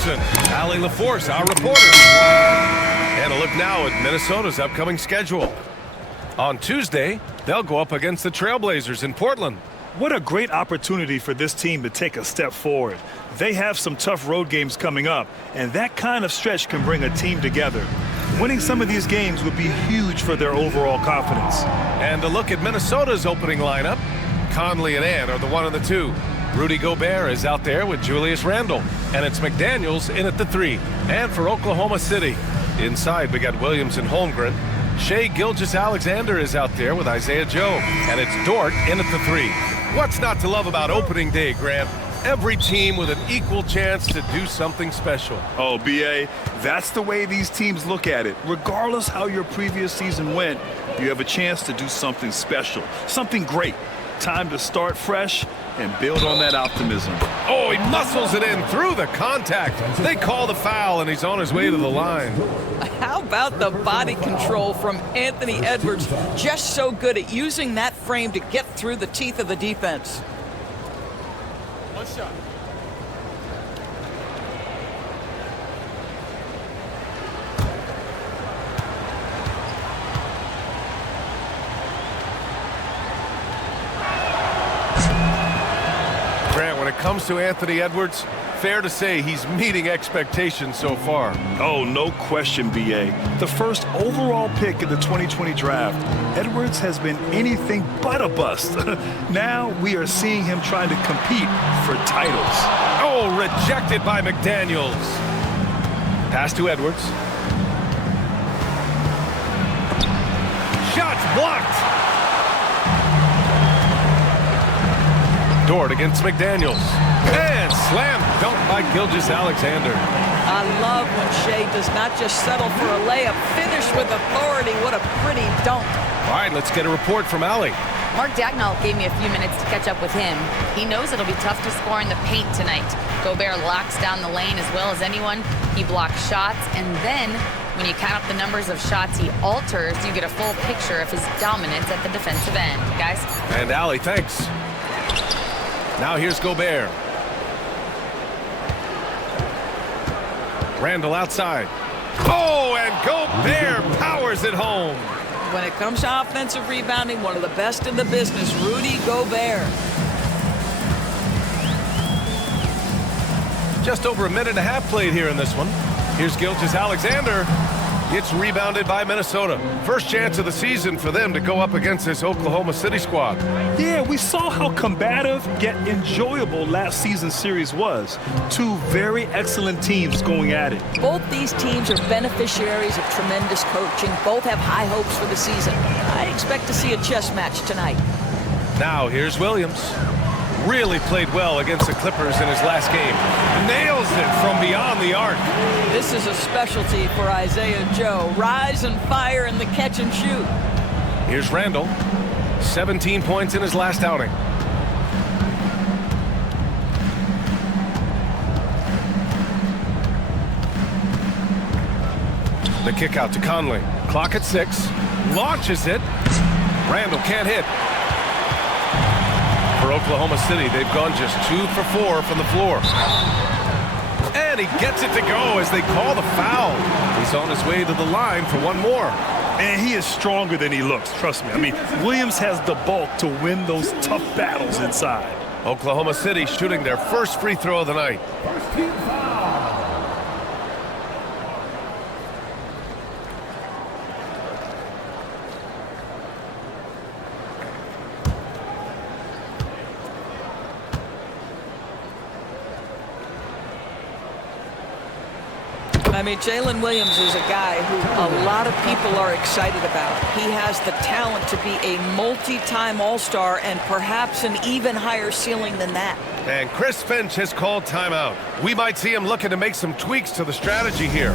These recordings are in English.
person, Allie LaForce, our reporter. And a look now at Minnesota's upcoming schedule. On Tuesday, they'll go up against the Trailblazers in Portland. What a great opportunity for this team to take a step forward. They have some tough road games coming up, and that kind of stretch can bring a team together. Winning some of these games would be huge for their overall confidence. And a look at Minnesota's opening lineup. Conley and Ann are the 1 and the 2. Rudy Gobert is out there with Julius Randle. And it's McDaniels in at the 3. And for Oklahoma City, inside we got Williams and Holmgren. Shai Gilgeous-Alexander is out there with Isaiah Joe. And it's Dort in at the 3. What's not to love about opening day, Grant? Every team with an equal chance to do something special. Oh, B.A., that's the way these teams look at it. Regardless how your previous season went, you have a chance to do something special, something great. Time to start fresh and build on that optimism. Oh, he muscles it in through the contact. They call the foul, and he's on his way to the line. How about the body control from Anthony Edwards? Just so good at using that frame to get through the teeth of the defense. One shot. Grant, when it comes to Anthony Edwards, fair to say he's meeting expectations so far. Oh, no question, B.A. The first overall pick in the 2020 draft, Edwards has been anything but a bust. Now we are seeing him trying to compete for titles. Oh, rejected by McDaniels. Pass to Edwards. Shots blocked. Dort against McDaniels. And slam dunk by Gilgeous-Alexander. I love when Shai does not just settle for a layup. Finish with authority. What a pretty dunk. All right, let's get a report from Allie. Mark Dagnall gave me a few minutes to catch up with him. He knows it'll be tough to score in the paint tonight. Gobert locks down the lane as well as anyone. He blocks shots, and then when you count up the numbers of shots he alters, you get a full picture of his dominance at the defensive end. Guys? And Allie, thanks. Now here's Gobert. Randle outside. Oh, and Gobert powers it home. When it comes to offensive rebounding, one of the best in the business, Rudy Gobert. Just over a minute and a half played here in this one. Here's Gilgeous-Alexander. It's rebounded by Minnesota. First chance of the season for them to go up against this Oklahoma City squad. Yeah, we saw how combative yet enjoyable last season's series was. Two very excellent teams going at it. Both these teams are beneficiaries of tremendous coaching. Both have high hopes for the season. I expect to see a chess match tonight. Now here's Williams. Really played well against the Clippers in his last game. Nails it from beyond the arc. This is a specialty for Isaiah Joe. Rise and fire in the catch and shoot. Here's Randle. 17 points in his last outing. The kick out to Conley. Clock at 6. Launches it. Randle can't hit. For Oklahoma City, they've gone just 2 for 4 from the floor. And he gets it to go as they call the foul. He's on his way to the line for one more. And he is stronger than he looks, trust me. I mean, Williams has the bulk to win those tough battles inside. Oklahoma City shooting their first free throw of the night. First team foul. I mean, Jalen Williams is a guy who a lot of people are excited about. He has the talent to be a multi-time All-Star and perhaps an even higher ceiling than that. And Chris Finch has called timeout. We might see him looking to make some tweaks to the strategy here.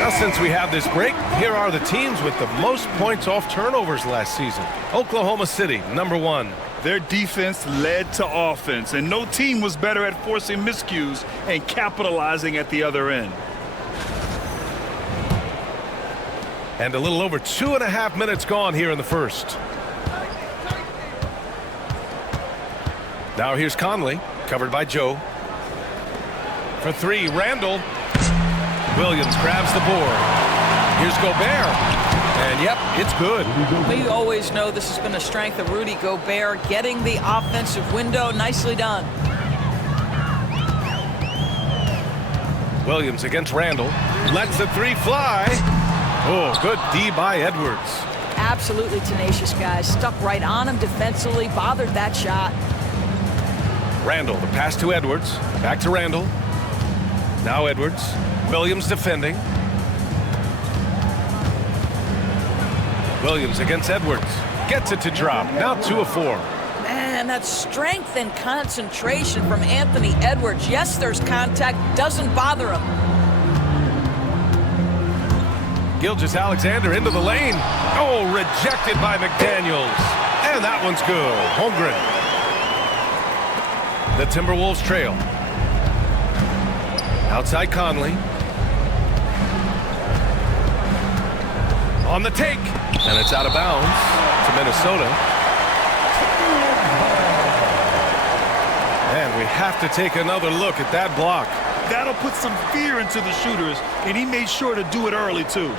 Now, since we have this break, here are the teams with the most points off turnovers last season. Oklahoma City, number 1. Their defense led to offense, and no team was better at forcing miscues and capitalizing at the other end. And a little over 2.5 minutes gone here in the first. Now here's Conley, covered by Joe. For three, Randall. Williams grabs the board. Here's Gobert. And yep, it's good. We always know this has been a strength of Rudy Gobert, getting the offensive window. Nicely done. Williams against Randall. Lets the three fly. Oh, good D by Edwards. Absolutely tenacious, guys. Stuck right on him defensively, bothered that shot. Randall, the pass to Edwards. Back to Randall. Now Edwards. Williams defending. Williams against Edwards. Gets it to drop. Now 2 of 4. Man, that's strength and concentration from Anthony Edwards. Yes, there's contact. Doesn't bother him. Gilgeous-Alexander into the lane. Oh, rejected by McDaniels. And that one's good. Holmgren. The Timberwolves trail. Outside Conley. On the take. And it's out of bounds to Minnesota. And we have to take another look at that block. That'll put some fear into the shooters, and he made sure to do it early, too.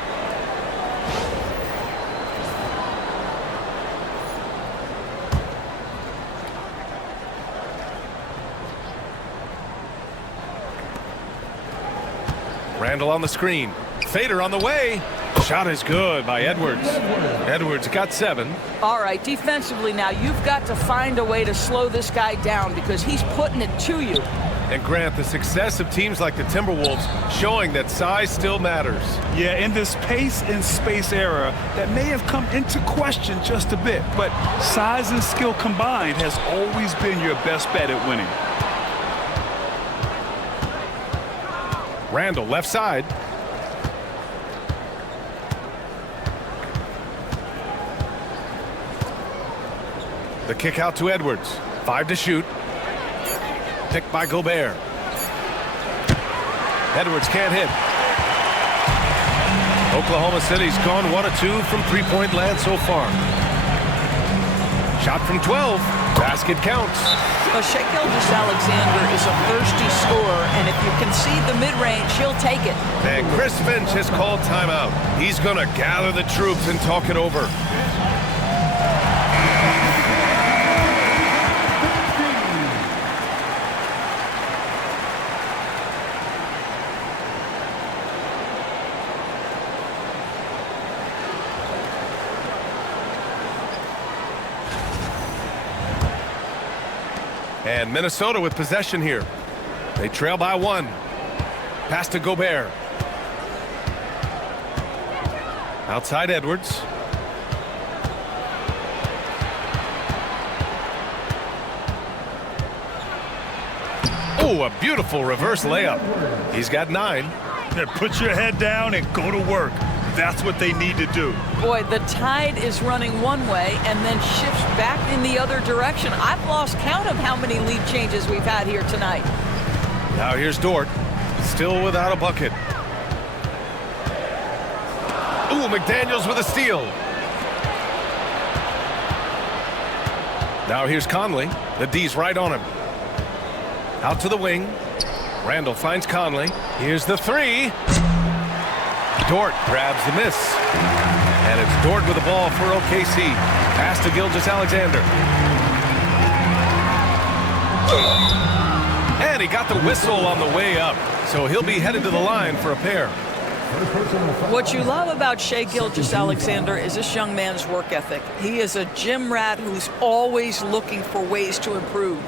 Randall on the screen. Fader on the way. Shot is good by Edwards. Edwards got 7. All right, defensively now, you've got to find a way to slow this guy down because he's putting it to you. And Grant, the success of teams like the Timberwolves showing that size still matters. Yeah, in this pace and space era, that may have come into question just a bit, but size and skill combined has always been your best bet at winning. Randall left side. The kick out to Edwards. 5 to shoot. Picked by Gobert. Edwards can't hit. Oklahoma City's gone 1 of 2 from three-point land so far. Shot from 12. Basket counts. Well, Shai Gilgeous-Alexander is a thirsty scorer, and if you concede the mid-range, he'll take it. And Chris Finch has called timeout. He's going to gather the troops and talk it over. And Minnesota with possession here. They trail by 1. Pass to Gobert. Outside Edwards. Oh, a beautiful reverse layup. He's got 9. Yeah, put your head down and go to work. That's what they need to do. Boy, the tide is running one way and then shifts back in the other direction. I've lost count of how many lead changes we've had here tonight. Now here's Dort, still without a bucket. Ooh, McDaniels with a steal. Now here's Conley. The D's right on him. Out to the wing. Randall finds Conley. Here's the 3. Dort grabs the miss. And it's Dort with the ball for OKC. Pass to Gilgeous-Alexander. And he got the whistle on the way up. So he'll be headed to the line for a pair. What you love about Shai Gilgeous-Alexander is this young man's work ethic. He is a gym rat who's always looking for ways to improve.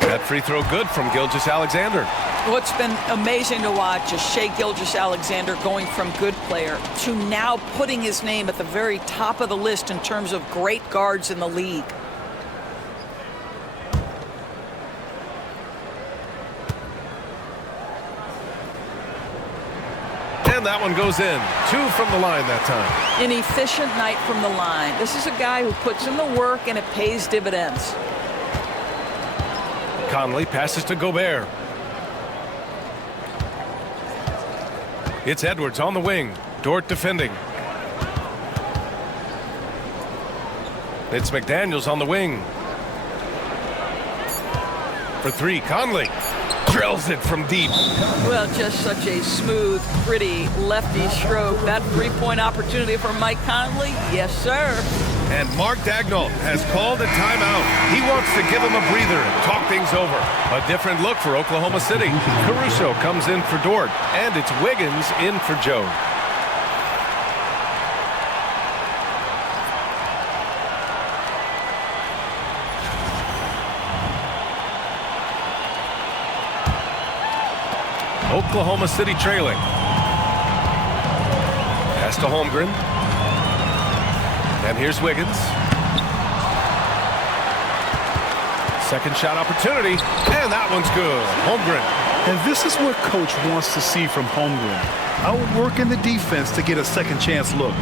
That free throw good from Gilgeous-Alexander. What's been amazing to watch is Shai Gilgeous-Alexander going from good player to now putting his name at the very top of the list in terms of great guards in the league. And that one goes in. 2 from the line that time. An efficient night from the line. This is a guy who puts in the work and it pays dividends. Conley passes to Gobert. It's Edwards on the wing. Dort defending. It's McDaniels on the wing. For three, Conley drills it from deep. Well, just such a smooth, pretty lefty stroke. That three-point opportunity for Mike Conley, yes, sir. And Mark Dagnall has called a timeout. He wants to give him a breather and talk things over. A different look for Oklahoma City. Caruso comes in for Dort, and it's Wiggins in for Joe. Oklahoma City trailing. Pass to Holmgren. And here's Wiggins. Second shot opportunity, and that one's good. Holmgren. And this is what Coach wants to see from Holmgren. Outwork in the defense to get a second chance look.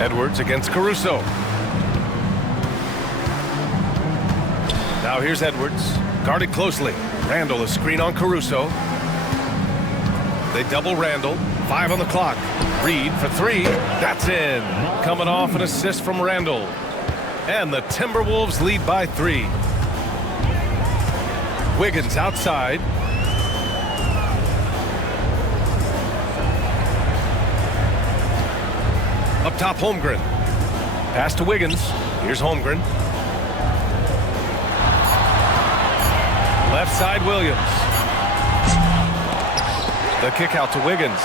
Edwards against Caruso. Now here's Edwards. Guarded closely. Randall a screen on Caruso. They double Randall. 5 on the clock. Reed for three. That's in. Coming off an assist from Randall. And the Timberwolves lead by 3. Wiggins outside. Up top, Holmgren. Pass to Wiggins. Here's Holmgren. Left side, Williams. The kick out to Wiggins.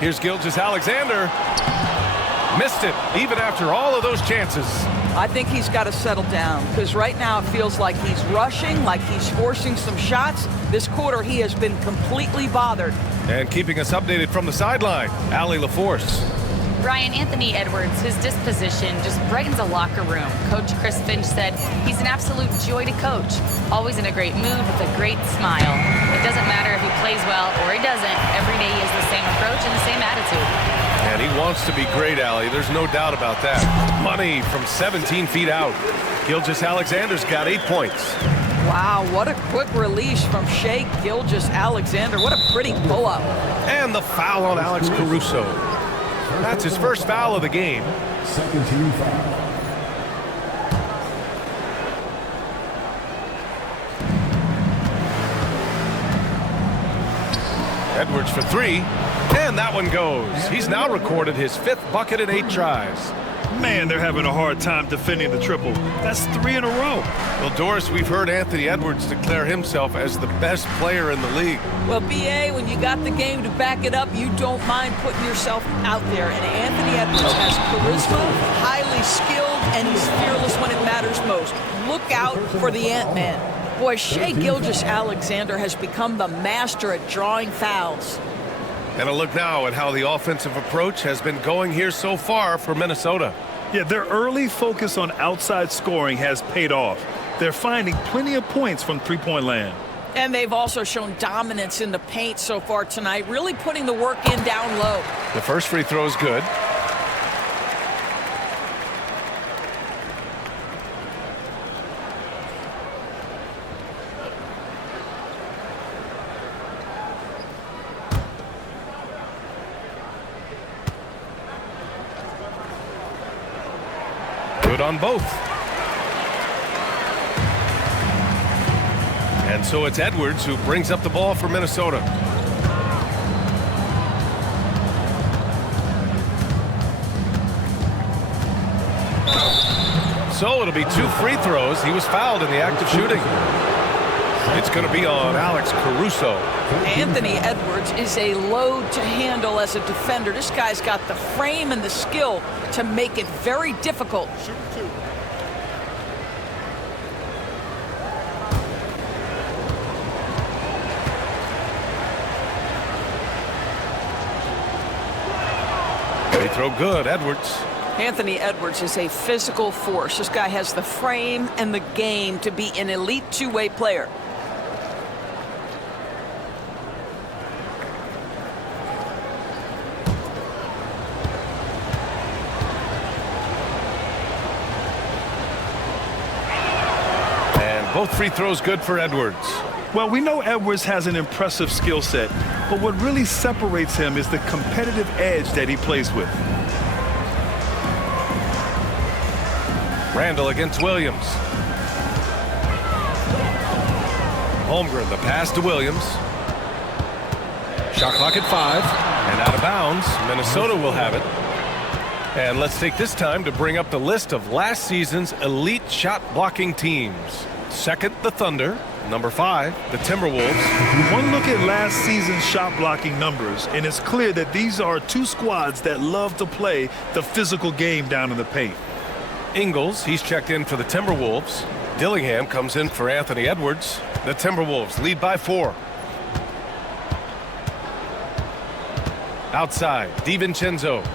Here's Gilgeous-Alexander. Missed it, even after all of those chances. I think he's got to settle down, because right now it feels like he's rushing, like he's forcing some shots. This quarter, he has been completely bothered. And keeping us updated from the sideline, Allie LaForce. Brian, Anthony Edwards, his disposition just brightens a locker room. Coach Chris Finch said he's an absolute joy to coach. Always in a great mood with a great smile. It doesn't matter if he plays well or he doesn't. Every day he has the same approach and the same attitude. And he wants to be great, Allie. There's no doubt about that. Money from 17 feet out. Gilgeous-Alexander's got 8 points. Wow, what a quick release from Shai Gilgeous-Alexander. What a pretty pull-up. And the foul on Alex Caruso. That's his first foul of the game. Second team foul. Edwards for three, and that one goes. He's now recorded his 5th bucket in 8 tries. Man, they're having a hard time defending the triple. That's 3 in a row. Well, Doris, we've heard Anthony Edwards declare himself as the best player in the league. Well, B.A., when you got the game to back it up, you don't mind putting yourself out there. And Anthony Edwards has charisma, highly skilled, and he's fearless when it matters most. Look out for the Ant-Man. Boy, Shai Gilgeous-Alexander has become the master at drawing fouls. And a look now at how the offensive approach has been going here so far for Minnesota. Yeah, their early focus on outside scoring has paid off. They're finding plenty of points from three-point land. And they've also shown dominance in the paint so far tonight, really putting the work in down low. The first free throw is good. Good on both. And so it's Edwards who brings up the ball for Minnesota. So it'll be 2 free throws. He was fouled in the act of shooting. It's going to be on Alex Caruso. Anthony Edwards is a load to handle as a defender. This guy's got the frame and the skill to make it very difficult. Free throw good, Edwards. Anthony Edwards is a physical force. This guy has the frame and the game to be an elite two-way player. Both free throws good for Edwards. Well, we know Edwards has an impressive skill set, but what really separates him is the competitive edge that he plays with. Randall against Williams. Holmgren, the pass to Williams. Shot clock at 5, and out of bounds. Minnesota will have it. And let's take this time to bring up the list of last season's elite shot blocking teams. Second, the Thunder. Number 5, the Timberwolves. One look at last season's shot blocking numbers, and it's clear that these are two squads that love to play the physical game down in the paint. Ingles, he's checked in for the Timberwolves. Dillingham comes in for Anthony Edwards. The Timberwolves lead by 4. Outside, DiVincenzo.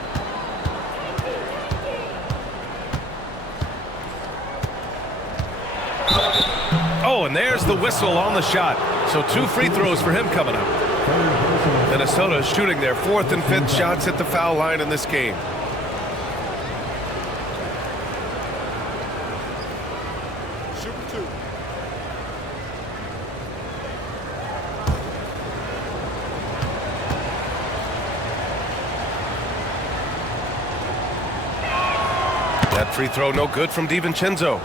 Oh, and there's the whistle on the shot. So 2 free throws for him coming up. Minnesota shooting their 4th and 5th shots at the foul line in this game. That free throw no good from DiVincenzo.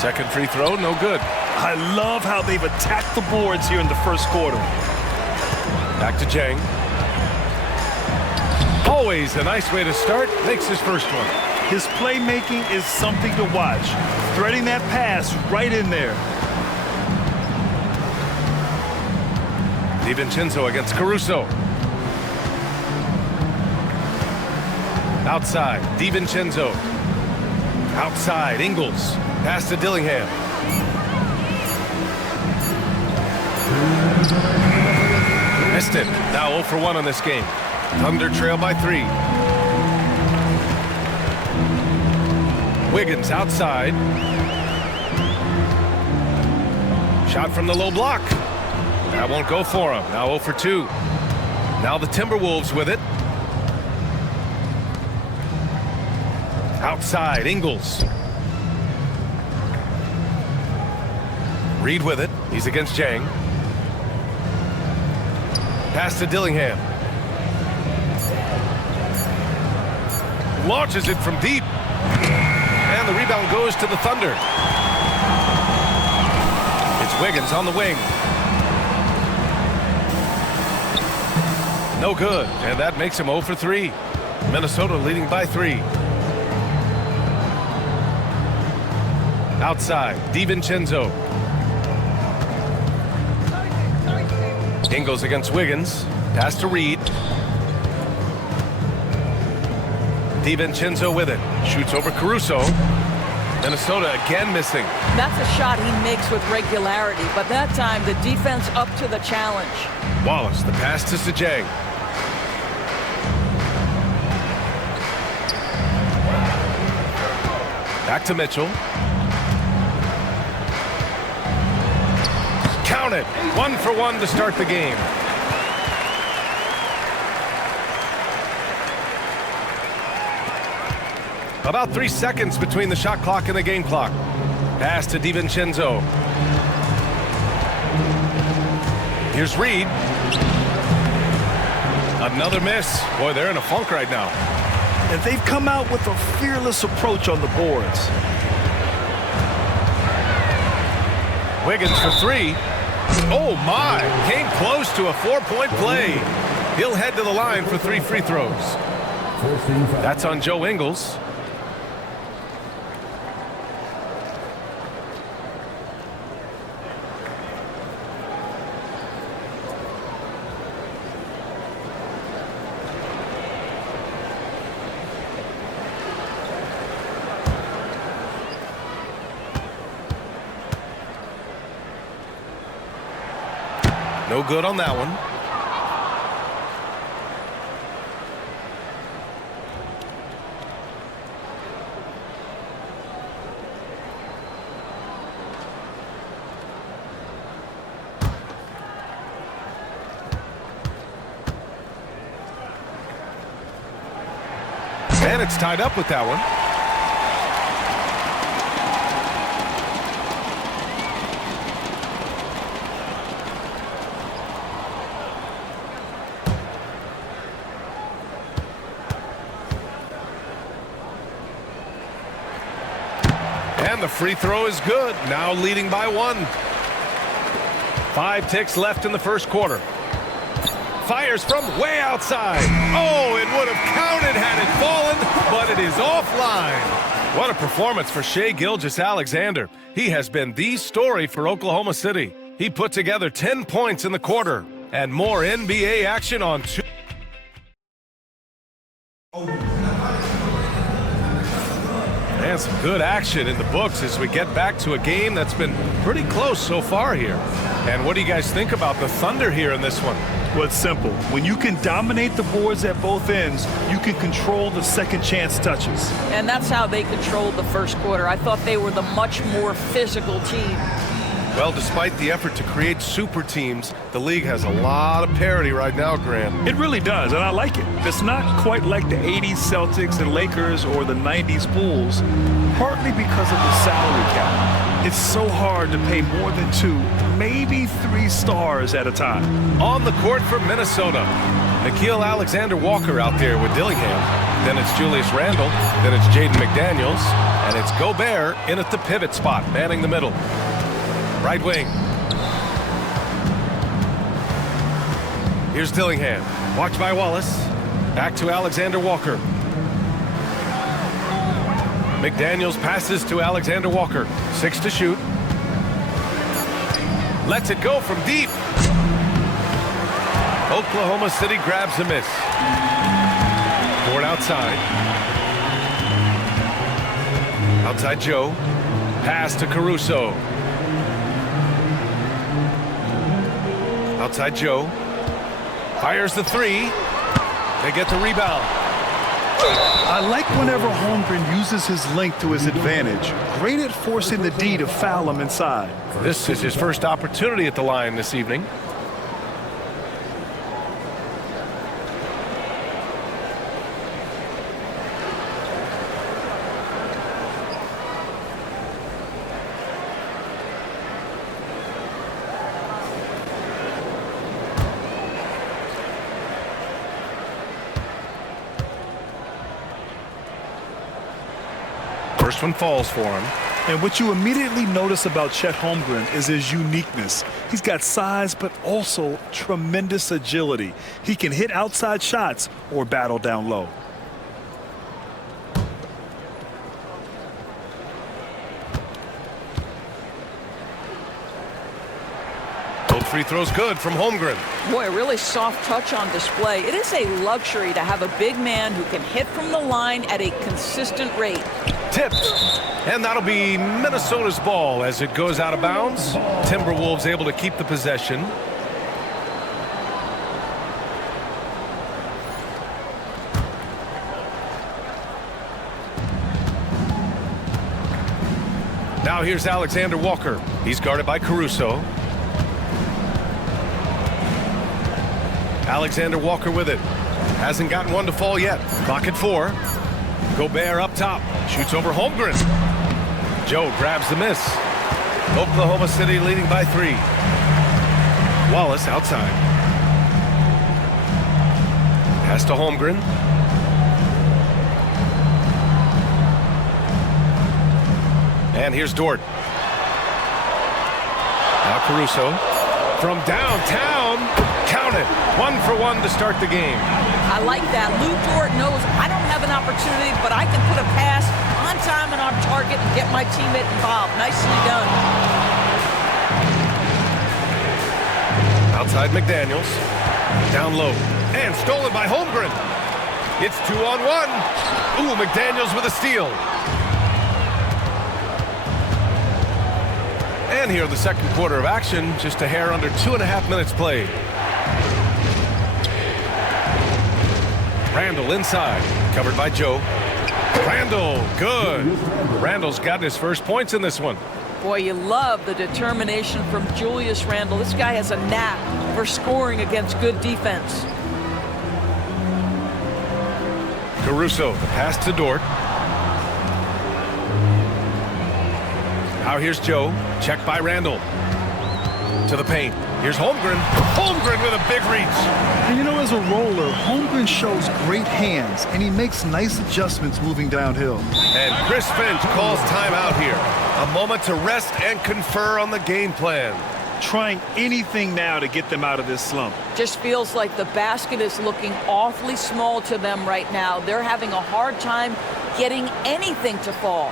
Second free throw, no good. I love how they've attacked the boards here in the first quarter. Back to Jang. Always a nice way to start. Makes his first one. His playmaking is something to watch. Threading that pass right in there. DiVincenzo against Caruso. Outside, DiVincenzo. Outside, Ingles. Pass to Dillingham. Missed it. Now 0 for 1 on this game. Thunder trail by 3. Wiggins outside. Shot from the low block. That won't go for him. Now 0 for 2. Now the Timberwolves with it. Outside, Ingles. Reed with it. He's against Jang. Pass to Dillingham. Launches it from deep. And the rebound goes to the Thunder. It's Wiggins on the wing. No good. And that makes him 0 for 3. Minnesota leading by 3. Outside, DiVincenzo. Ingles against Wiggins. Pass to Reed. DiVincenzo with it. Shoots over Caruso. Minnesota again missing. That's a shot he makes with regularity, but that time the defense up to the challenge. Wallace, the pass to Sajang. Back to Mitchell. Count it. 1 for 1 to start the game. About 3 seconds between the shot clock and the game clock. Pass to DiVincenzo. Here's Reed. Another miss. Boy, they're in a funk right now. And they've come out with a fearless approach on the boards. Wiggins for 3. Oh, my. Came close to a 4-point play. He'll head to the line for 3 free throws. That's on Joe Ingles. No good on that one. And it's tied up with that one. And the free throw is good. Now leading by 1. 5 ticks left in the first quarter. Fires from way outside. Oh, it would have counted had it fallen, but it is offline. What a performance for Shai Gilgeous-Alexander. He has been the story for Oklahoma City. He put together 10 points in the quarter and more NBA action on 2. And some good action in the books as we get back to a game that's been pretty close so far here. And what do you guys think about the Thunder here in this one? Well, it's simple. When you can dominate the boards at both ends, you can control the second chance touches. And that's how they controlled the first quarter. I thought they were the much more physical team. Well, despite the effort to create super teams, the league has a lot of parity right now, Grant. It really does, and I like it. It's not quite like the 80s Celtics and Lakers or the 90s Bulls, partly because of the salary cap. It's so hard to pay more than 2, maybe 3 stars at a time. On the court for Minnesota, Nickeil Alexander-Walker out there with Dillingham. Then it's Julius Randle. Then it's Jaden McDaniels. And it's Gobert in at the pivot spot, manning the middle. Right wing. Here's Dillingham. Watched by Wallace. Back to Alexander-Walker. McDaniels passes to Alexander-Walker. 6 to shoot. Lets it go from deep. Oklahoma City grabs a miss. Board outside. Outside Joe. Pass to Caruso. Outside Joe. Fires the 3. They get the rebound. I like whenever Holmgren uses his length to his advantage. Great at forcing the D to foul him inside. This is his first opportunity at the line this evening. First one falls for him. And what you immediately notice about Chet Holmgren is his uniqueness. He's got size, but also tremendous agility. He can hit outside shots or battle down low. Both free throws good from Holmgren. Boy, a really soft touch on display. It is a luxury to have a big man who can hit from the line at a consistent rate. Tipped. And that'll be Minnesota's ball as it goes out of bounds. Timberwolves able to keep the possession. Now here's Alexander-Walker. He's guarded by Caruso. Alexander-Walker with it. Hasn't gotten one to fall yet. Clock at 4. Gobert up top. Shoots over Holmgren. Joe grabs the miss. Oklahoma City leading by 3. Wallace outside. Pass to Holmgren. And here's Dort. Now Caruso. From downtown. Count it. 1 for 1 to start the game. I like that. Lou Dort knows I don't have an opportunity, but I can put a pass on time and on target and get my teammate involved. Nicely done. Outside McDaniels. Down low. And stolen by Holmgren. It's 2-on-1. Ooh, McDaniels with a steal. And here in the second quarter of action, just a hair under 2.5 minutes played. Randle inside, covered by Joe. Randle, good. Randle's gotten his first points in this one. Boy, you love the determination from Julius Randle. This guy has a knack for scoring against good defense. Caruso, the pass to Dort. Now here's Joe. Checked by Randall. To the paint. Here's Holmgren. Holmgren with a big reach. And you know, as a roller, Holmgren shows great hands, and he makes nice adjustments moving downhill. And Chris Finch calls timeout here. A moment to rest and confer on the game plan. Trying anything now to get them out of this slump. Just feels like the basket is looking awfully small to them right now. They're having a hard time getting anything to fall.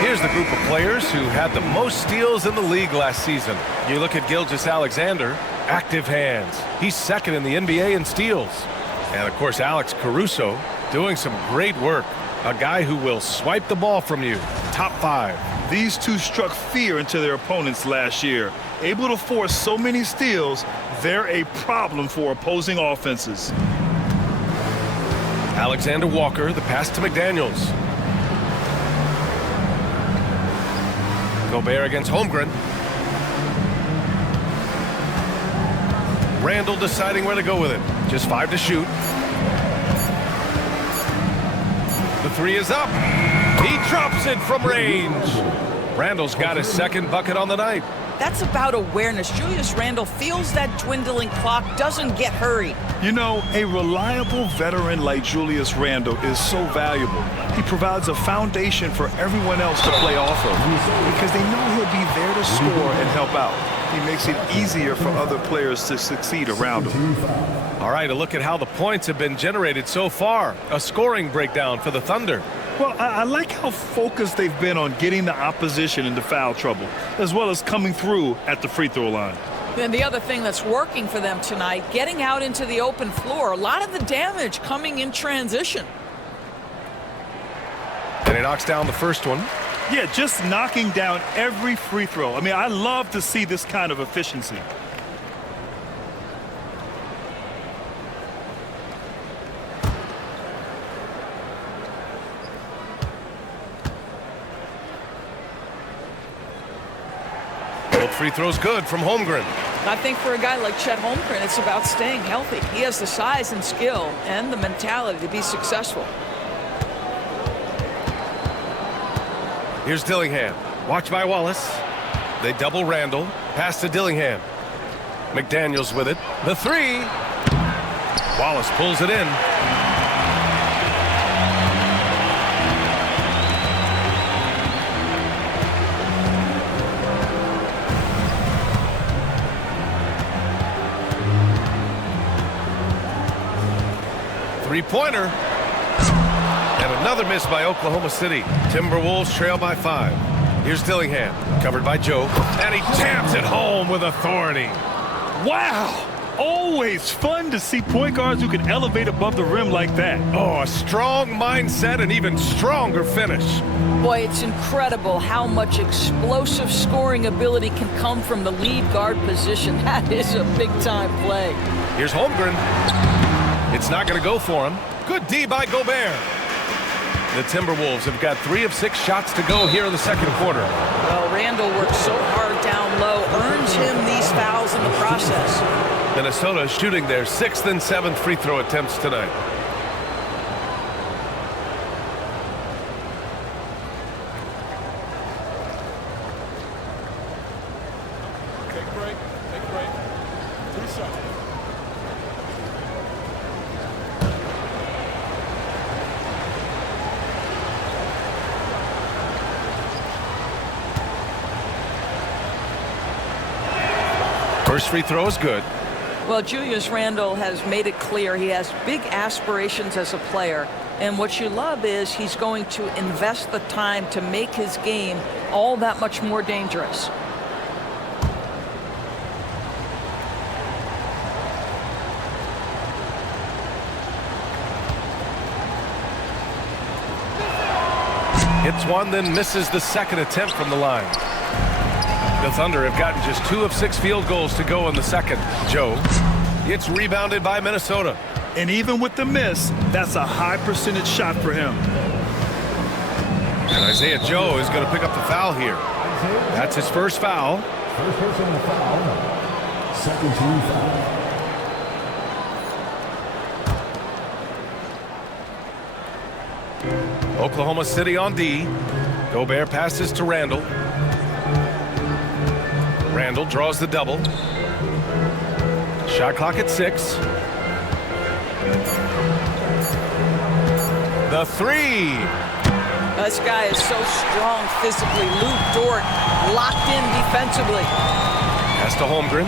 Here's the group of players who had the most steals in the league last season. You look at Gilgeous-Alexander, active hands. He's second in the NBA in steals. And of course, Alex Caruso doing some great work. A guy who will swipe the ball from you. Top 5. These two struck fear into their opponents last year. Able to force so many steals, they're a problem for opposing offenses. Alexander Walker, the pass to McDaniels. Gobert against Holmgren. Randall deciding where to go with it. Just 5 to shoot. The 3 is up. He drops it from range. Randall's got his second bucket on the night. That's about awareness. Julius Randle feels that dwindling clock, doesn't get hurried. You know, a reliable veteran like Julius Randle is so valuable. He provides a foundation for everyone else to play off of because they know he'll be there to score and help out. He makes it easier for other players to succeed around him. All right, a look at how the points have been generated so far. A scoring breakdown for the Thunder. Well, I like how focused they've been on getting the opposition into foul trouble, as well as coming through at the free throw line. And the other thing that's working for them tonight, getting out into the open floor. A lot of the damage coming in transition. And he knocks down the first one. Yeah, just knocking down every free throw. I mean, I love to see this kind of efficiency. Both free throws good from Holmgren. I think for a guy like Chet Holmgren, it's about staying healthy. He has the size and skill and the mentality to be successful. Here's Dillingham. Watch by Wallace. They double Randall. Pass to Dillingham. McDaniels with it. The 3. Wallace pulls it in. Three-pointer. And another miss by Oklahoma City. Timberwolves trail by 5. Here's Dillingham, covered by Joe. And he jams it home with authority. Wow! Always fun to see point guards who can elevate above the rim like that. Oh, a strong mindset and even stronger finish. Boy, it's incredible how much explosive scoring ability can come from the lead guard position. That is a big-time play. Here's Holmgren. It's not going to go for him. Good D by Gobert. The Timberwolves have got 3 of 6 shots to go here in the second quarter. Well, Randall works so hard down low, earns him these fouls in the process. Minnesota shooting their 6th and 7th free throw attempts tonight. Take a break. Take a break. 3 seconds. First free throw is good. Well, Julius Randle has made it clear he has big aspirations as a player. And what you love is he's going to invest the time to make his game all that much more dangerous. Hits one, then misses the second attempt from the line. The Thunder have gotten just 2 of 6 field goals to go in the second. Joe. It's rebounded by Minnesota. And even with the miss, that's a high percentage shot for him. And Isaiah Joe is going to pick up the foul here. That's his first foul. First personal foul. Second team foul. Oklahoma City on D. Gobert passes to Randall. Randall draws the double. Shot clock at 6. The 3. This guy is so strong physically. Lou Dort locked in defensively. Pass to Holmgren.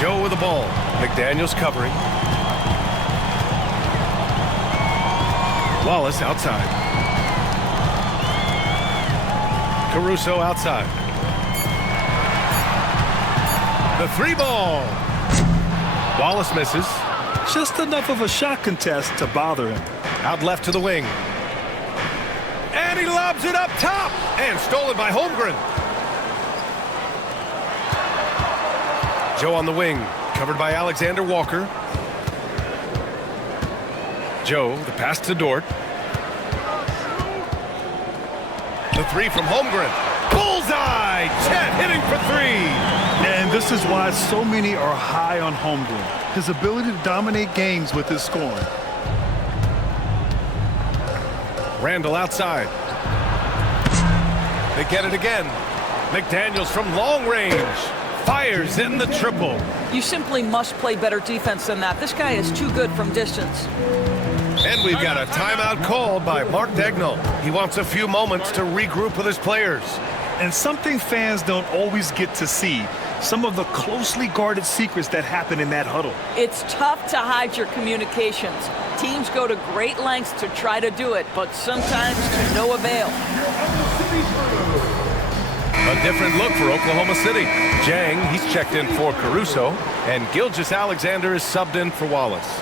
Joe with the ball. McDaniels covering. Wallace outside. Caruso outside. The 3 ball. Wallace misses. Just enough of a shot contest to bother him. Out left to the wing. And he lobs it up top. And stolen by Holmgren. Joe on the wing. Covered by Alexander Walker. Joe, the pass to Dort. The 3 from Holmgren. Bullseye! Chet hitting for 3. And this is why so many are high on Holmgren. His ability to dominate games with his scoring. Randall outside. They get it again. McDaniels from long range. Fires in the triple. You simply must play better defense than that. This guy is too good from distance. And we've got a timeout called by Mark Dagnall. He wants a few moments to regroup with his players. And something fans don't always get to see. Some of the closely guarded secrets that happen in that huddle. It's tough to hide your communications. Teams go to great lengths to try to do it, but sometimes to no avail. A different look for Oklahoma City. Jang, he's checked in for Caruso, and Gilgeous-Alexander is subbed in for Wallace.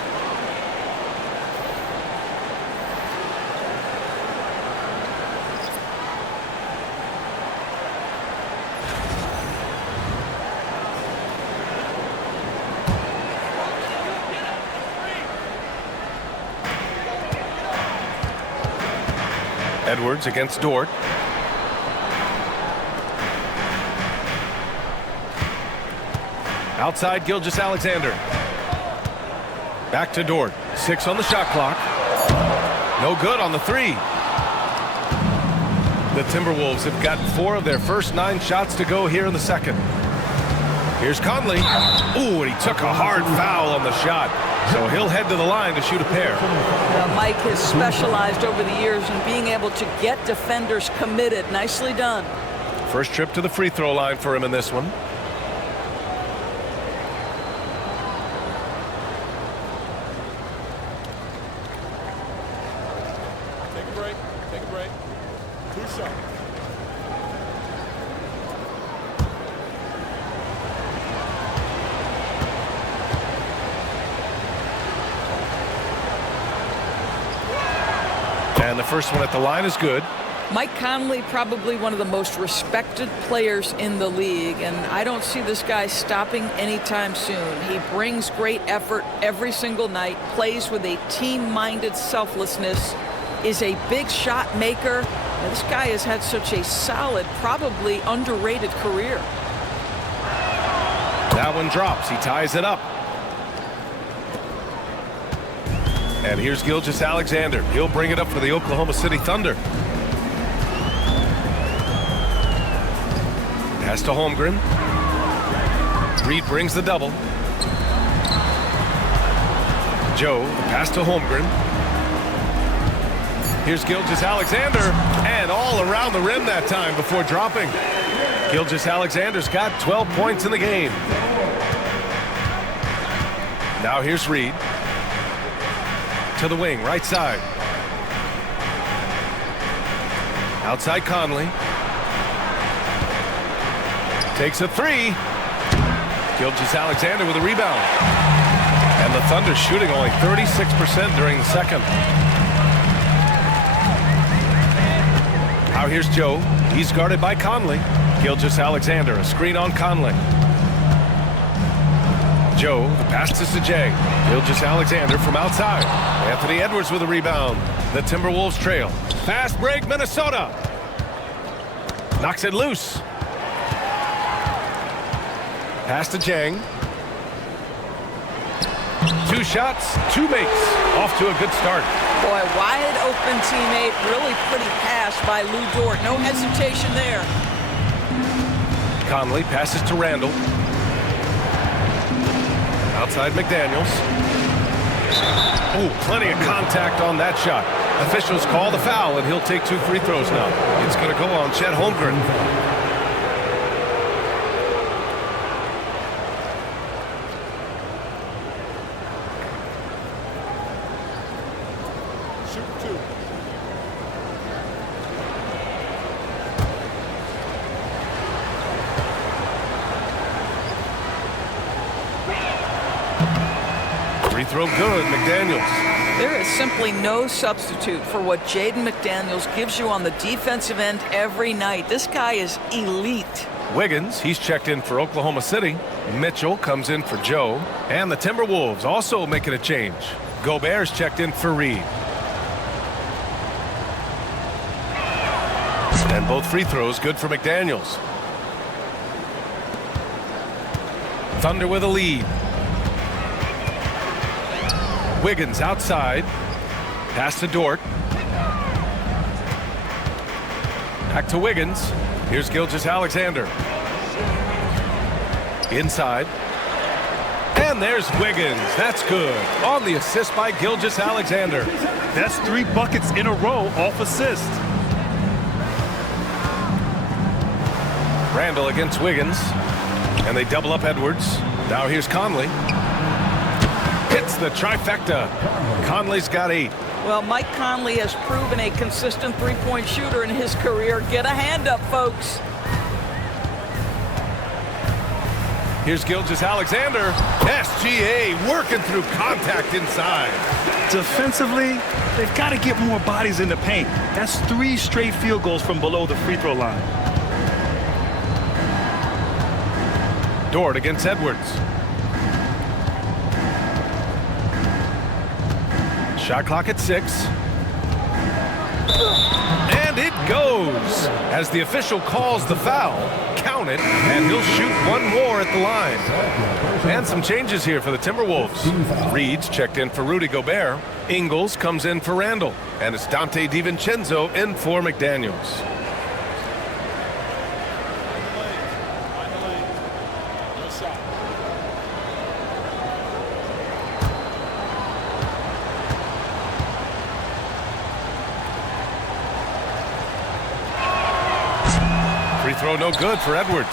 Edwards against Dort. Outside Gilgeous-Alexander. Back to Dort. 6 on the shot clock. No good on the 3. The Timberwolves have got 4 of their first 9 shots to go here in the second. Here's Conley. Ooh, and he took a hard foul on the shot. So he'll head to the line to shoot a pair. Mike has specialized over the years in being able to get defenders committed. Nicely done. First trip to the free throw line for him in this one. Take a break. Take a break. 2 shots. And the first one at the line is good. Mike Conley, probably one of the most respected players in the league, and I don't see this guy stopping anytime soon. He brings great effort every single night, plays with a team-minded selflessness, is a big shot maker. And this guy has had such a solid, probably underrated career. That one drops. He ties it up. And here's Gilgeous-Alexander. He'll bring it up for the Oklahoma City Thunder. Pass to Holmgren. Reed brings the double. Joe, the pass to Holmgren. Here's Gilgeous-Alexander, and all around the rim that time before dropping. Gilgeous-Alexander's got 12 points in the game. Now here's Reed. To the wing, right side. Outside Conley. Takes a 3. Gilgeous-Alexander with a rebound. And the Thunder shooting only 36% during the second. Now here's Joe. He's guarded by Conley. Gilgeous-Alexander, a screen on Conley. Joe, the pass to Sajay. Gilgeous-Alexander from outside. Anthony Edwards with a rebound. The Timberwolves trail. Fast break, Minnesota. Knocks it loose. Pass to Jang. 2 shots, 2 makes. Off to a good start. Boy, wide open teammate. Really pretty pass by Lou Dort. No hesitation there. Conley passes to Randall. Outside McDaniels. Oh, plenty of contact on that shot. Officials call the foul, and he'll take 2 free throws now. It's going to go on Chet Holmgren. Shoot 2. Free throw good, McDaniels. There is simply no substitute for what Jaden McDaniels gives you on the defensive end every night. This guy is elite. Wiggins, he's checked in for Oklahoma City. Mitchell comes in for Joe. And the Timberwolves also making a change. Gobert's checked in for Reed. And both free throws good for McDaniels. Thunder with a lead. Wiggins outside. Pass to Dort. Back to Wiggins. Here's Gilgeous-Alexander. Inside. And there's Wiggins. That's good. On the assist by Gilgeous-Alexander. That's 3 buckets in a row off assist. Randall against Wiggins. And they double up Edwards. Now here's Conley. Hits the trifecta. Conley's got 8. Well, Mike Conley has proven a consistent three-point shooter in his career. Get a hand up, folks. Here's Gilgeous-Alexander. SGA working through contact inside. Defensively, they've got to get more bodies in the paint. That's 3 straight field goals from below the free throw line. Dort against Edwards. Shot clock at 6. And it goes. As the official calls the foul, count it, and he'll shoot 1 more at the line. And some changes here for the Timberwolves. Reed's checked in for Rudy Gobert. Ingles comes in for Randall. And it's Dante DiVincenzo in for McDaniels. Free throw no good for Edwards.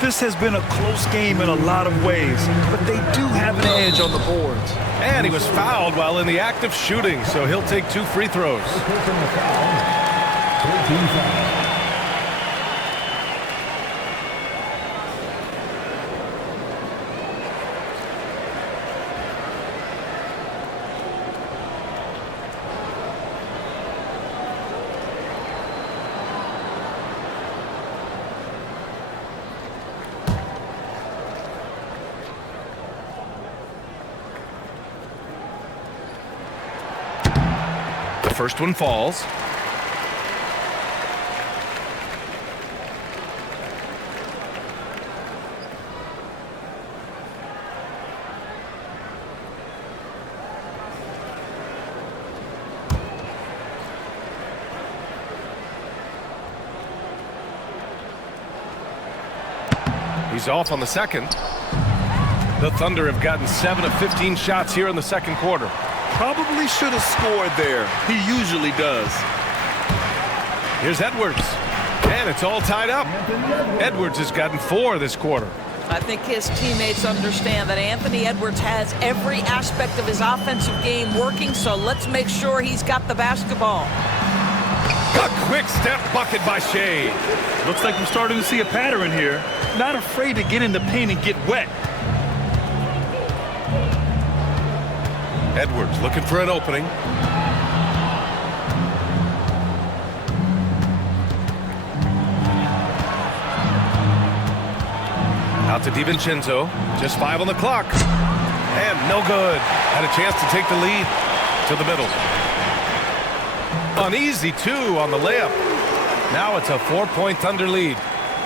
This has been a close game in a lot of ways, but they do have an edge on the boards. And he was fouled while in the act of shooting, so he'll take 2 free throws. First one falls. He's off on the second. The Thunder have gotten 7 of 15 shots here in the second quarter. Probably should have scored there. He usually does. Here's Edwards. And it's all tied up. Edwards has gotten 4 this quarter. I think his teammates understand that Anthony Edwards has every aspect of his offensive game working, so let's make sure he's got the basketball. A quick step bucket by Shade. Looks like we're starting to see a pattern here. Not afraid to get in the paint and get wet. Edwards looking for an opening. Out to DiVincenzo. Just 5 on the clock. And no good. Had a chance to take the lead to the middle. An easy 2 on the layup. Now it's a 4-point Thunder lead.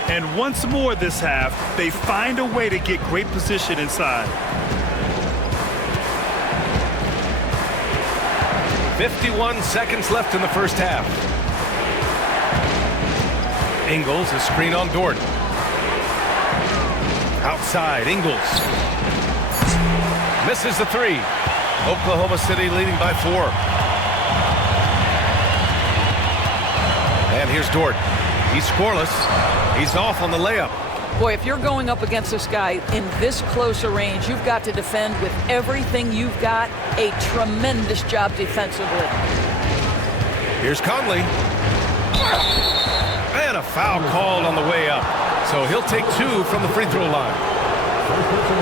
And once more this half, they find a way to get great position inside. 51 seconds left in the first half. Ingles, a screen on Dort. Outside, Ingles. Misses the three. Oklahoma City leading by 4. And here's Dort. He's scoreless. He's off on the layup. Boy, if you're going up against this guy in this close a range, you've got to defend with everything you've got. A tremendous job defensively. Here's Conley. And a foul called on the way up. So he'll take 2 from the free throw line.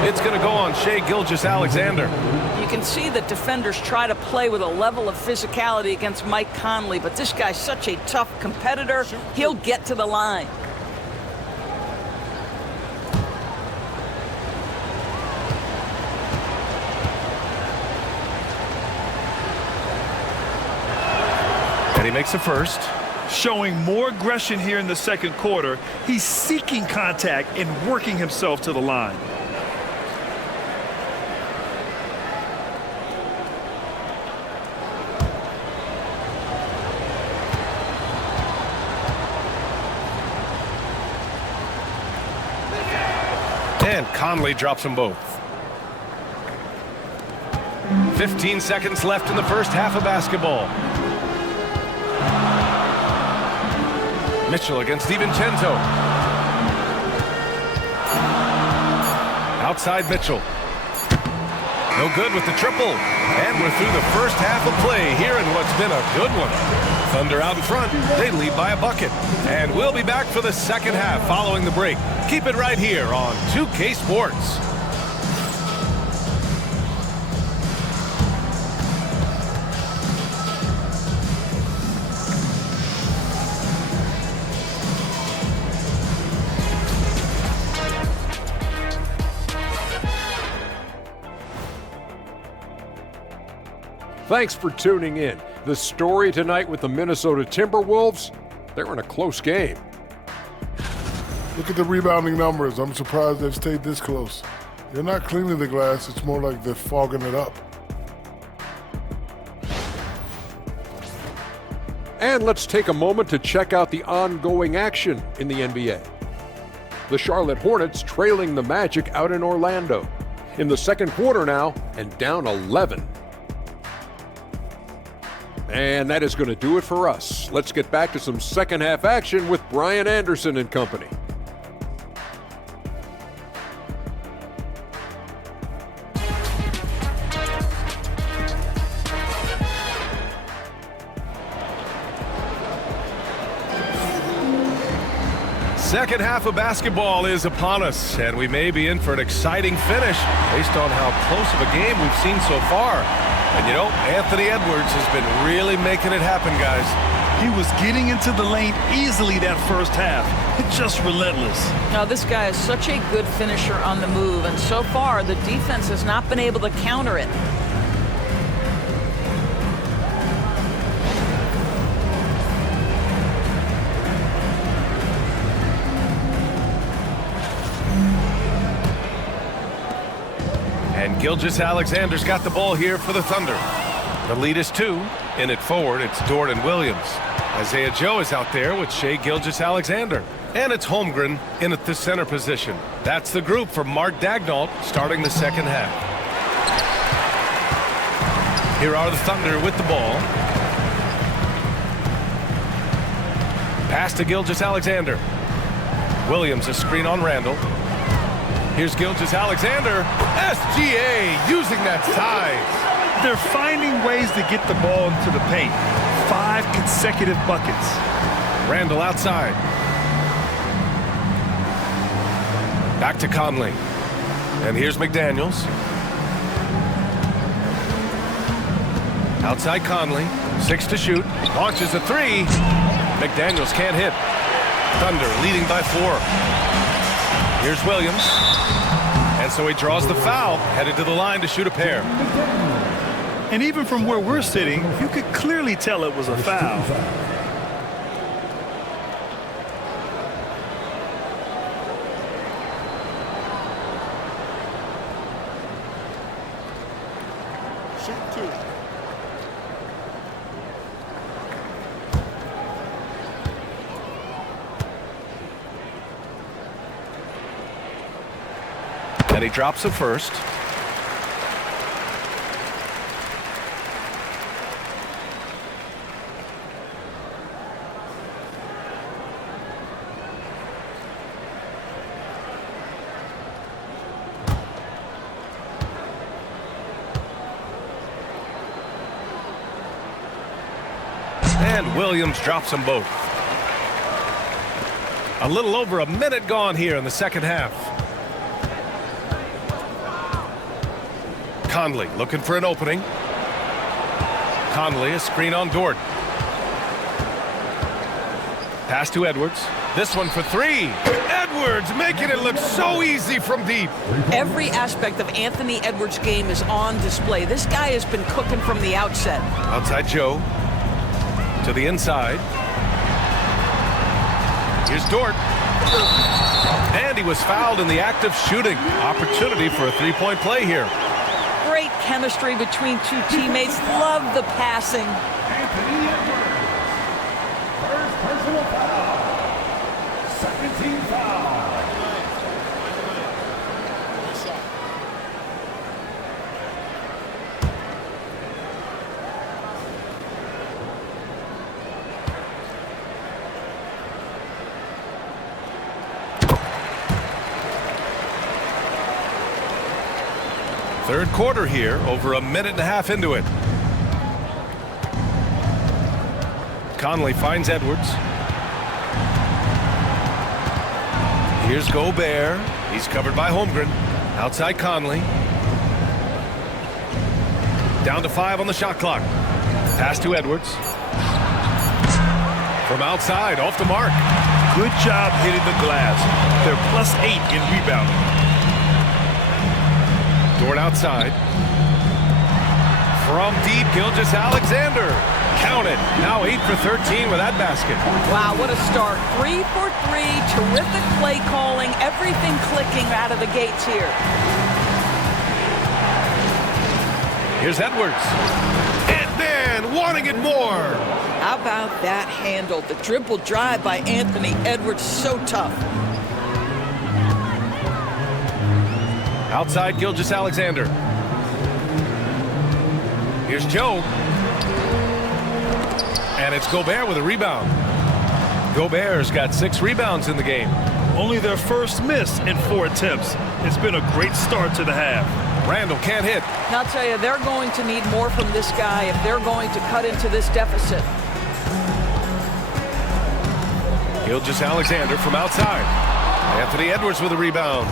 It's going to go on Shai Gilgeous-Alexander. You can see that defenders try to play with a level of physicality against Mike Conley, but this guy's such a tough competitor, he'll get to the line. And he makes the first. Showing more aggression here in the second quarter. He's seeking contact and working himself to the line. And Conley drops them both. 15 seconds left in the first half of basketball. Mitchell against DiVincenzo. Outside Mitchell. No good with the triple. And we're through the first half of play here in what's been a good one. Thunder out in front. They lead by a bucket. And we'll be back for the second half following the break. Keep it right here on 2K Sports. Thanks for tuning in. The story tonight with the Minnesota Timberwolves, they're in a close game. Look at the rebounding numbers. I'm surprised they've stayed this close. They're not cleaning the glass. It's more like they're fogging it up. And let's take a moment to check out the ongoing action in the NBA. The Charlotte Hornets trailing the Magic out in Orlando. In the second quarter now, and down 11. And that is going to do it for us. Let's get back to some second half action with Brian Anderson and company. Second half of basketball is upon us, and we may be in for an exciting finish based on how close of a game we've seen so far. And, you know, Anthony Edwards has been really making it happen, guys. He was getting into the lane easily that first half. Just relentless. Now, this guy is such a good finisher on the move, and so far the defense has not been able to counter it. And Gilgeous-Alexander's got the ball here for the Thunder. The lead is 2. In it forward, it's Dort and Williams. Isaiah Joe is out there with Shai Gilgeous-Alexander. And it's Holmgren in at the center position. That's the group for Mark Daigneault starting the second half. Here are the Thunder with the ball. Pass to Gilgeous-Alexander. Williams, a screen on Randall. Here's Gilgeous-Alexander. SGA using that size. They're finding ways to get the ball into the paint. 5 consecutive buckets. Randall outside. Back to Conley. And here's McDaniels. Outside Conley. 6 to shoot. Launches a 3. McDaniels can't hit. Thunder leading by 4. Here's Williams. And so he draws the foul, headed to the line to shoot a pair. And even from where we're sitting, you could clearly tell it was a foul. And he drops it first. And Williams drops them both. A little over a minute gone here in the second half. Conley looking for an opening. Conley, a screen on Dort. Pass to Edwards. This one for three. Edwards making it look so easy from deep. Every aspect of Anthony Edwards' game is on display. This guy has been cooking from the outset. Outside Joe. To the inside. Here's Dort. And he was fouled in the act of shooting. Opportunity for a three-point play here. Great chemistry between two teammates. Love the passing. Anthony Edwards. First personal foul. Second team foul. Third quarter here, over a minute and a half into it. Conley finds Edwards. Here's Gobert. He's covered by Holmgren. Outside Conley. Down to 5 on the shot clock. Pass to Edwards. From outside, off the mark. Good job hitting the glass. They're +8 in rebounding. Dort outside. From deep, Gilgeous-Alexander. Count it. Now 8 for 13 with that basket. Wow, what a start. 3 for 3. Terrific play calling. Everything clicking out of the gates here. Here's Edwards. And then wanting it more. How about that handle? The dribble drive by Anthony Edwards, so tough. Outside Gilgeous-Alexander. Here's Joe. And it's Gobert with a rebound. Gobert's got 6 rebounds in the game. Only their first miss in 4 attempts. It's been a great start to the half. Randall can't hit. And I'll tell you, they're going to need more from this guy if they're going to cut into this deficit. Gilgeous-Alexander from outside. Anthony Edwards with a rebound.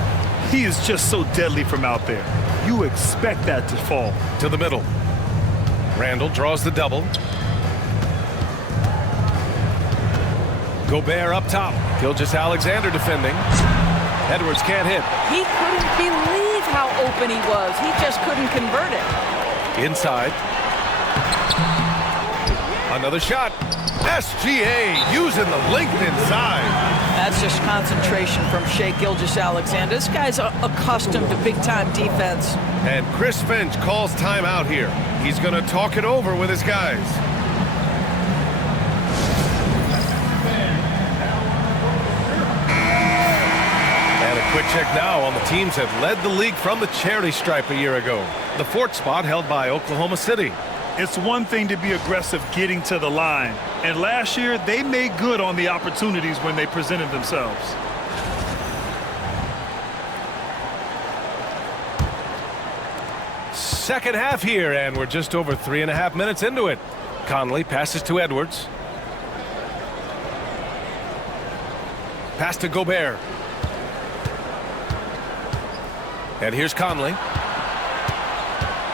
He is just so deadly from out there. You expect that to fall. To the middle. Randall draws the double. Gobert up top. Gilgeous-Alexander defending. Edwards can't hit. He couldn't believe how open he was. He just couldn't convert it. Inside. Another shot. SGA using the length inside. That's just concentration from Shai Gilgeous-Alexander. This guy's accustomed to big-time defense. And Chris Finch calls timeout here. He's going to talk it over with his guys. And a quick check now on the teams that led the league from the charity stripe a year ago. The 4th spot held by Oklahoma City. It's one thing to be aggressive getting to the line. And last year, they made good on the opportunities when they presented themselves. Second half here, and we're just over 3.5 minutes into it. Conley passes to Edwards. Pass to Gobert. And here's Conley.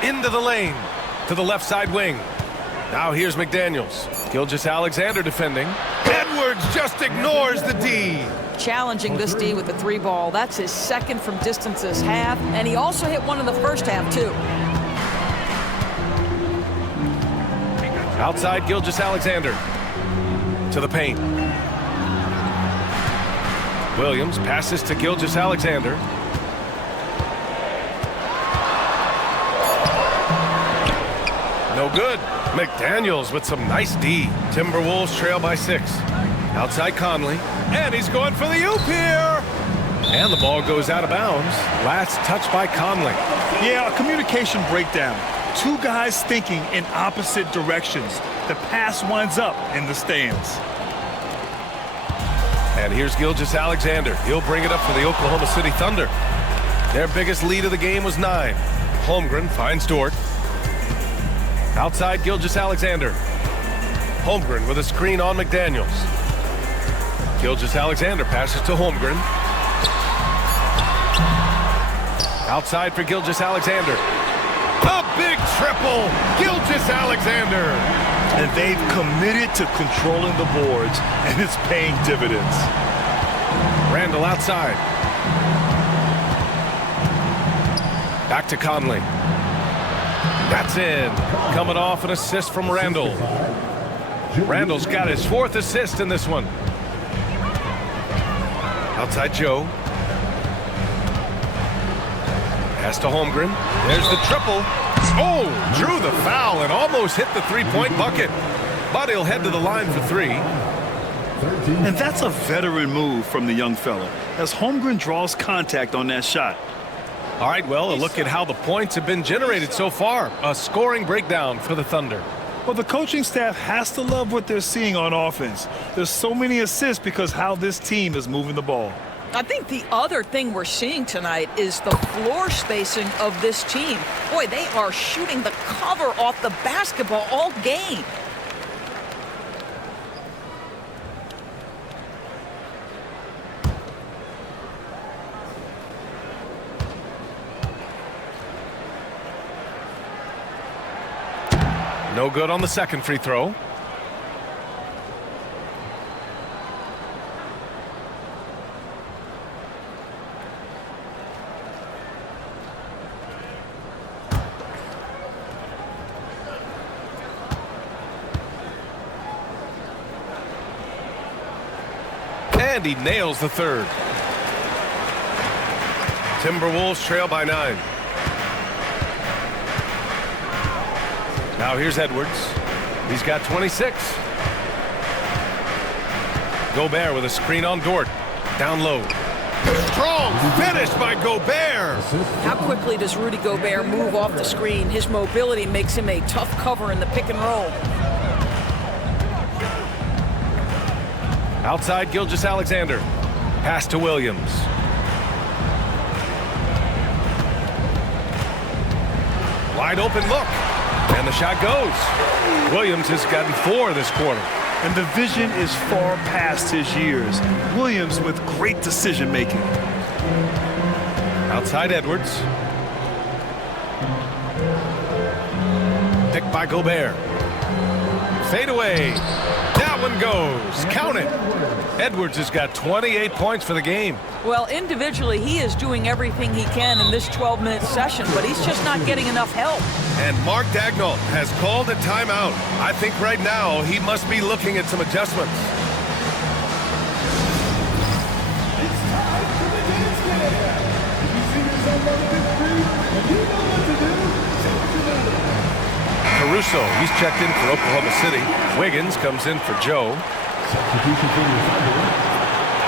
Into the lane. To the left side wing. Now here's McDaniels. Gilgeous-Alexander defending. Edwards just ignores the D. Challenging this D with the 3 ball. That's his 2nd from distance this half. And he also hit one in the first half, too. Outside Gilgeous-Alexander. To the paint. Williams passes to Gilgeous-Alexander. No good. McDaniels with some nice D. Timberwolves trail by 6. Outside Conley. And he's going for the oop here. And the ball goes out of bounds. Last touch by Conley. Yeah, a communication breakdown. Two guys thinking in opposite directions. The pass winds up in the stands. And here's Gilgeous-Alexander. He'll bring it up for the Oklahoma City Thunder. Their biggest lead of the game was 9. Holmgren finds Dort. Outside Gilgeous-Alexander. Holmgren with a screen on McDaniels. Gilgeous-Alexander passes to Holmgren. Outside for Gilgeous-Alexander. A big triple! Gilgeous-Alexander! And they've committed to controlling the boards, and it's paying dividends. Randall outside. Back to Conley. That's in. Coming off an assist from Randall. Randall's got his 4th assist in this one. Outside Joe. Pass to Holmgren. There's the triple. Oh, drew the foul and almost hit the three-point bucket. But he'll head to the line for 3. And that's a veteran move from the young fella, as Holmgren draws contact on that shot. All right, well, a look at how the points have been generated so far. A scoring breakdown for the Thunder. Well, the coaching staff has to love what they're seeing on offense. There's so many assists because how this team is moving the ball. I think the other thing we're seeing tonight is the floor spacing of this team. Boy, they are shooting the cover off the basketball all game. No good on the second free throw. And he nails the third. Timberwolves trail by 9. Now here's Edwards. He's got 26. Gobert with a screen on Dort. Down low. Strong finish by Gobert. How quickly does Rudy Gobert move off the screen? His mobility makes him a tough cover in the pick and roll. Outside Gilgeous-Alexander. Pass to Williams. Wide open look. And the shot goes. Williams has gotten 4 this quarter. And the vision is far past his years. Williams with great decision making. Outside Edwards. Picked by Gobert. Fade away. That one goes. Count it. Edwards has got 28 points for the game. Well, individually, he is doing everything he can in this 12-minute session, but he's just not getting enough help. And Mark Dagnall has called a timeout. I think right now he must be looking at some adjustments. It's time for the dance game. If you see yourself on the big screen and you know what to do, take it to them. Caruso, he's checked in for Oklahoma City. Wiggins comes in for Joe. Substitution for your Thunder,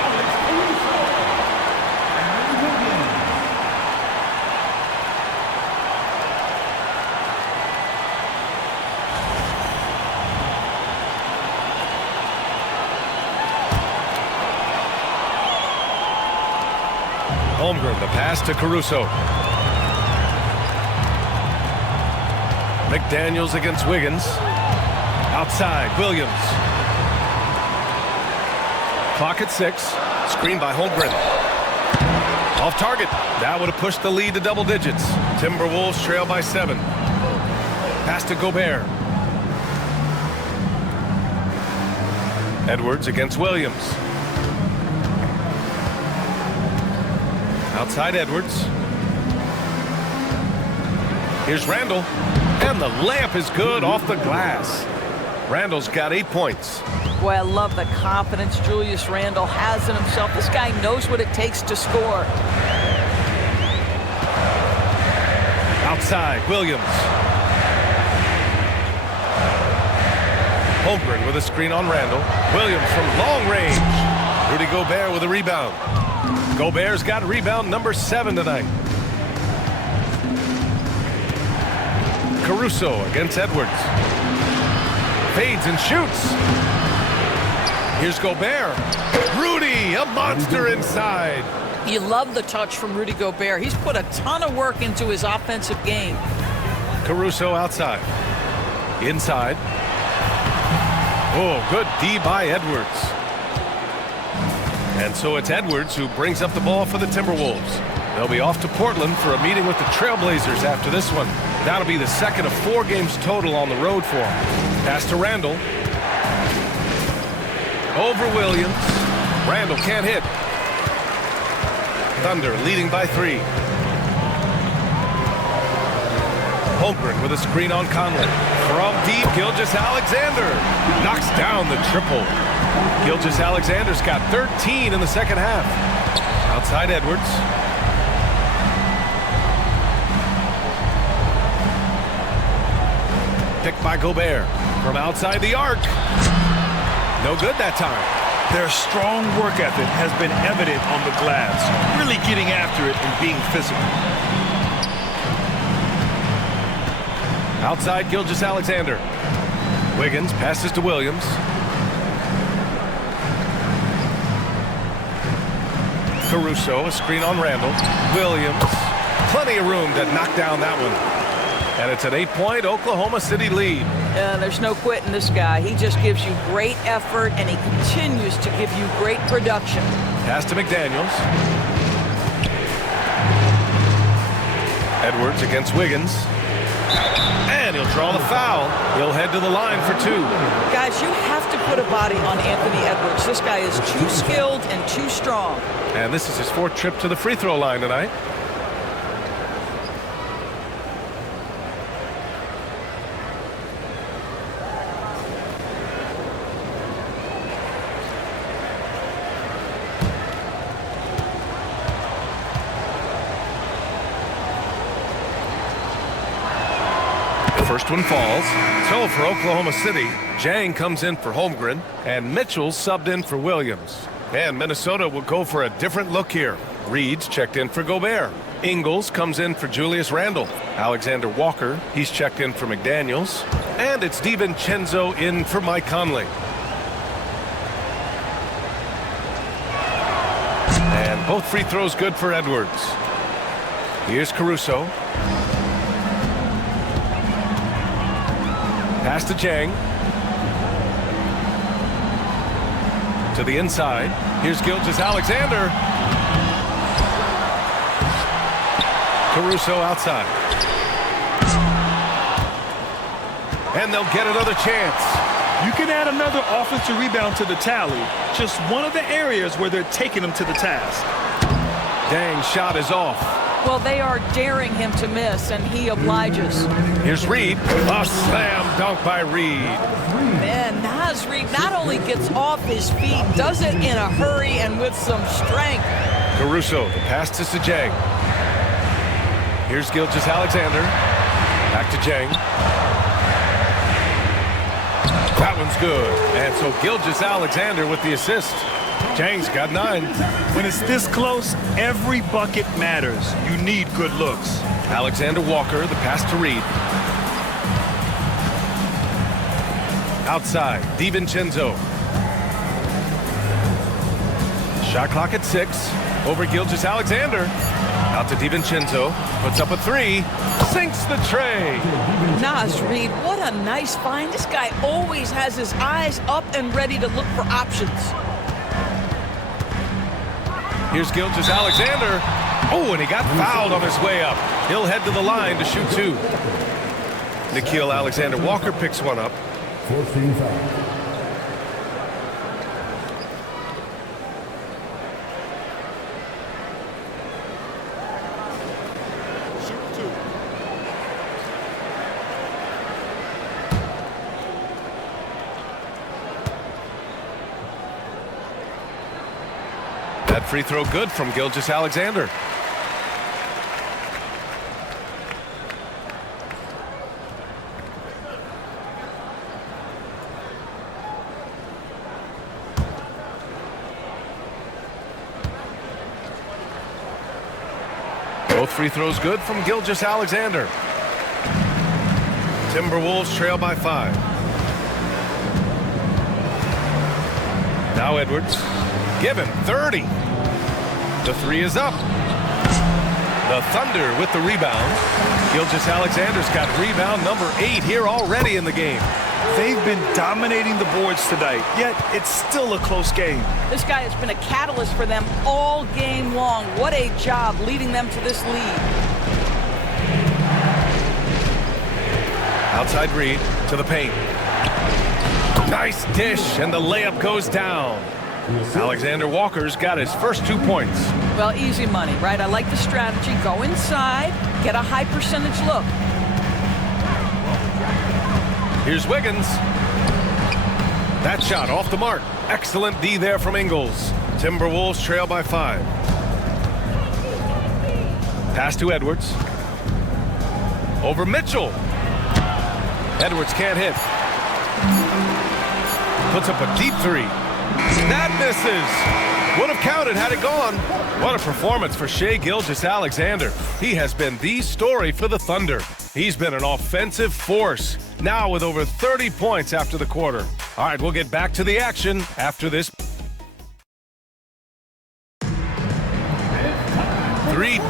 Alex Caruso. And Wiggins. Holmgren, the pass to Caruso. McDaniels against Wiggins. Outside, Williams. Clock at 6. Screen by Holmgren. Off target. That would have pushed the lead to double digits. Timberwolves trail by 7. Pass to Gobert. Edwards against Williams. Outside Edwards. Here's Randall. And the layup is good off the glass. Randall's got 8 points. Boy, I love the confidence Julius Randle has in himself. This guy knows what it takes to score. Outside, Williams. Holmgren with a screen on Randall. Williams from long range. Rudy Gobert with a rebound. Gobert's got rebound number 7 tonight. Caruso against Edwards. Fades and shoots. Here's Gobert. Rudy, a monster inside. You love the touch from Rudy Gobert. He's put a ton of work into his offensive game. Caruso outside. Inside. Oh, good D by Edwards. And so it's Edwards who brings up the ball for the Timberwolves. They'll be off to Portland for a meeting with the Trailblazers after this one. That'll be the second of 4 games total on the road for them. Pass to Randall. Over Williams. Randall can't hit. Thunder leading by 3. Holmgren with a screen on Conley. From deep, Gilgeous-Alexander knocks down the triple. Gilgeous-Alexander's got 13 in the second half. Outside Edwards. Picked by Gobert. From outside the arc. No good that time. Their strong work ethic has been evident on the glass, really getting after it and being physical. Outside Gilgeous-Alexander. Wiggins passes to Williams. Caruso, a screen on Randall. Williams, plenty of room to knock down that one. And it's an 8-point Oklahoma City lead. There's no quitting this guy. He just gives you great effort, and he continues to give you great production. Pass to McDaniels. Edwards against Wiggins. And he'll draw the foul. He'll head to the line for 2. Guys, you have to put a body on Anthony Edwards. This guy is too skilled and too strong. And this is his 4th trip to the free throw line tonight. First one falls. So for Oklahoma City, Jang comes in for Holmgren, and Mitchell subbed in for Williams. And Minnesota will go for a different look here. Reed's checked in for Gobert. Ingles comes in for Julius Randle. Alexander Walker, he's checked in for McDaniels. And it's DiVincenzo in for Mike Conley. And both free throws good for Edwards. Here's Caruso. Pass to Jang. To the inside. Here's Gilgeous-Alexander. Caruso outside. And they'll get another chance. You can add another offensive rebound to the tally. Just one of the areas where they're taking them to the task. Dang, shot is off. Well, they are daring him to miss, and he obliges. Here's Reed. A slam dunk by Reed. Man, Naz Reed not only gets off his feet, does it in a hurry and with some strength. Caruso, the pass to Sajang. Here's Gilgeous-Alexander. Back to Jang. That one's good. And so Gilgeous-Alexander with the assist. Jang's got 9. When it's this close, every bucket matters. You need good looks. Alexander Walker, the pass to Reed. Outside, DiVincenzo. Shot clock at 6. Over Gilgeous-Alexander. Out to DiVincenzo. Puts up a 3. Sinks the tray. Naz Reed, what a nice find. This guy always has his eyes up and ready to look for options. Here's Gilgeous-Alexander. Oh, and he got fouled on his way up. He'll head to the line to shoot 2. Nickeil Alexander-Walker picks one up. 14 fouls. That free throw good from Gilgeous-Alexander. Both free throws good from Gilgeous-Alexander. Timberwolves trail by 5. Now Edwards. Given 30. The 3 is up. The Thunder with the rebound. Gilgeous-Alexander's got rebound number 8 here already in the game. They've been dominating the boards tonight, yet it's still a close game. This guy has been a catalyst for them all game long. What a job leading them to this lead. Outside Reed to the paint. Nice dish, and the layup goes down. Alexander Walker's got his first 2 points. Well, easy money, right? I like the strategy. Go inside, get a high percentage look. Here's Wiggins. That shot off the mark. Excellent D there from Ingles. Timberwolves trail by 5. Pass to Edwards. Over Mitchell. Edwards can't hit. Puts up a deep 3. That misses. Would have counted had it gone. What a performance for Shai Gilgeous-Alexander. He has been the story for the Thunder. He's been an offensive force, now with over 30 points after the quarter. All right, we'll get back to the action after this. 3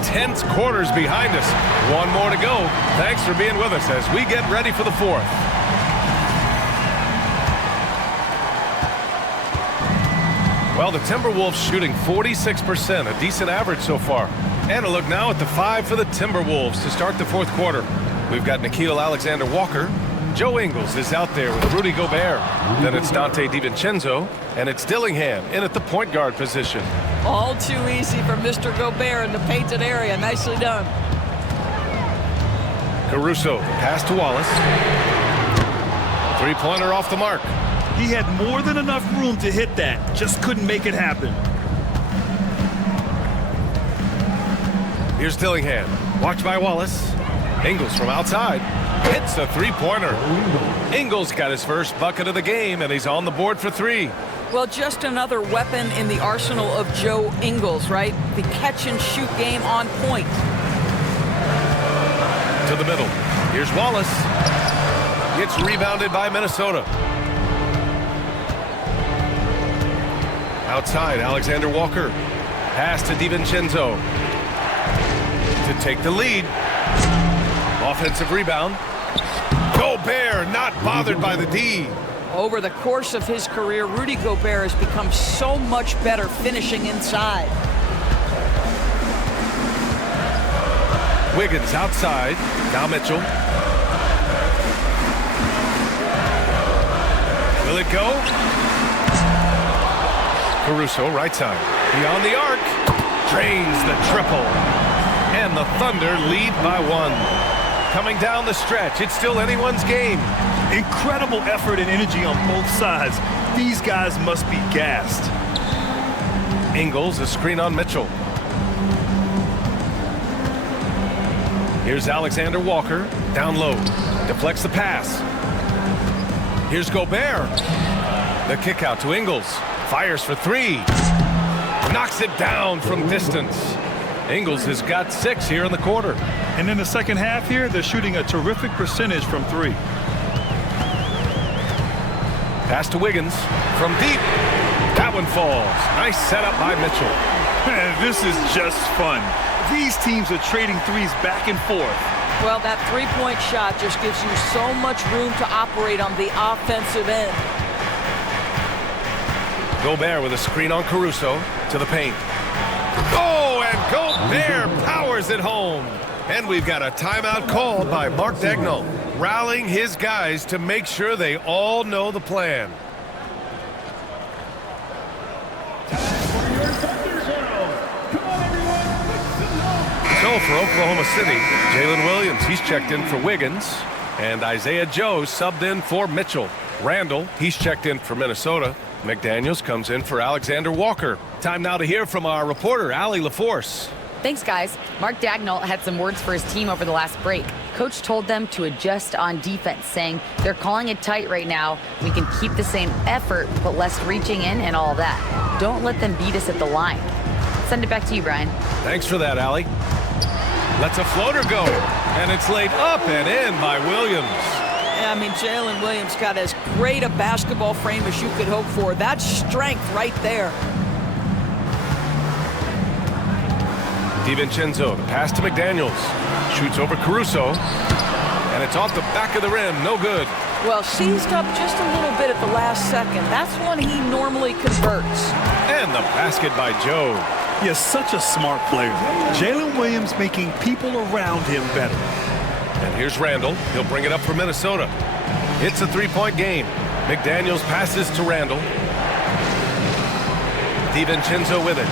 tense quarters behind us. One more to go. Thanks for being with us as we get ready for the 4th. Well, the Timberwolves shooting 46%, a decent average so far. And a look now at the 5 for the Timberwolves to start the 4th quarter. We've got Nickeil Alexander-Walker. Joe Ingles is out there with Rudy Gobert. Then it's Dante DiVincenzo, and it's Dillingham in at the point guard position. All too easy for Mr. Gobert in the painted area. Nicely done. Caruso, pass to Wallace. 3-pointer off the mark. He had more than enough room to hit that, just couldn't make it happen. Here's Dillingham. Watched by Wallace. Ingles from outside. Hits a 3-pointer. Ingles got his first bucket of the game, and he's on the board for 3. Well, just another weapon in the arsenal of Joe Ingles, right? The catch-and-shoot game on point. To the middle. Here's Wallace. Gets rebounded by Minnesota. Outside, Alexander Walker. Pass to DiVincenzo. To take the lead. Offensive rebound. Gobert not bothered by the D. Over the course of his career, Rudy Gobert has become so much better finishing inside. Wiggins outside. Now Mitchell. Will it go? Caruso, right side. Beyond the arc. Drains the triple. And the Thunder lead by 1. Coming down the stretch, it's still anyone's game. Incredible effort and energy on both sides. These guys must be gassed. Ingles, a screen on Mitchell. Here's Alexander Walker, down low. Deflects the pass. Here's Gobert. The kick out to Ingles. Fires for 3. Knocks it down from distance. Ingles has got 6 here in the quarter. And in the second half here, they're shooting a terrific percentage from 3. Pass to Wiggins from deep. That one falls. Nice setup by Mitchell. This is just fun. These teams are trading threes back and forth. Well, that 3-point shot just gives you so much room to operate on the offensive end. Gobert with a screen on Caruso to the paint. Oh, and Gobert powers it home. And we've got a timeout called by Mark Daigneault, rallying his guys to make sure they all know the plan. So for Oklahoma City, Jalen Williams, he's checked in for Wiggins. And Isaiah Joe subbed in for Mitchell. Randall, he's checked in for Minnesota. McDaniels comes in for Alexander Walker. Time now to hear from our reporter, Allie LaForce. Thanks, guys. Mark Daigneault had some words for his team over the last break. Coach told them to adjust on defense, saying they're calling it tight right now. We can keep the same effort, but less reaching in and all that. Don't let them beat us at the line. Send it back to you, Brian. Thanks for that, Allie. Lets a floater go, and it's laid up and in by Williams. I mean, Jalen Williams got as great a basketball frame as you could hope for. That's strength right there. DiVincenzo, the pass to McDaniels. Shoots over Caruso, and it's off the back of the rim. No good. Well, seized up just a little bit at the last second. That's when he normally converts. And the basket by Joe. He is such a smart player. Jalen Williams making people around him better. And here's Randall. He'll bring it up for Minnesota. It's a three-point game. McDaniels passes to Randall. DiVincenzo with it.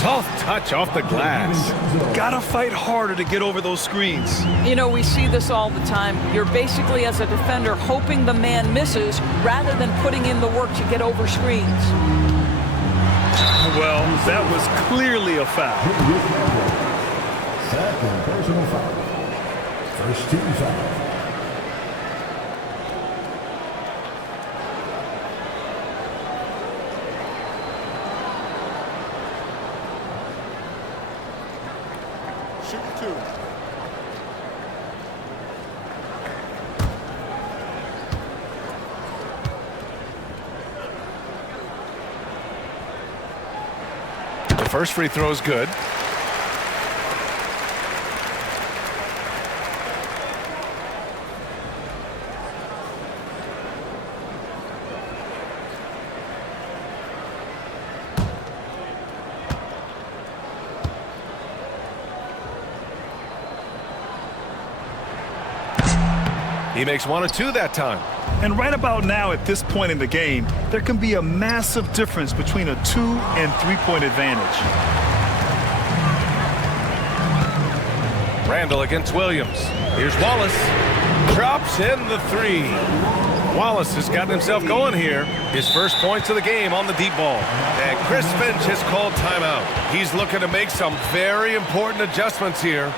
Soft touch off the glass. Gotta fight harder to get over those screens. You know, we see this all the time. You're basically, as a defender, hoping the man misses rather than putting in the work to get over screens. Well, that was clearly a foul. Second personal foul. First team foul. Shoot 2. The first free throw is good. He makes 1 or 2 that time. And right about now, at this point in the game, there can be a massive difference between a 2- and 3-point advantage. Randall against Williams. Here's Wallace. Drops in the 3. Wallace has gotten himself going here. His first points of the game on the deep ball. And Chris Finch has called timeout. He's looking to make some very important adjustments here.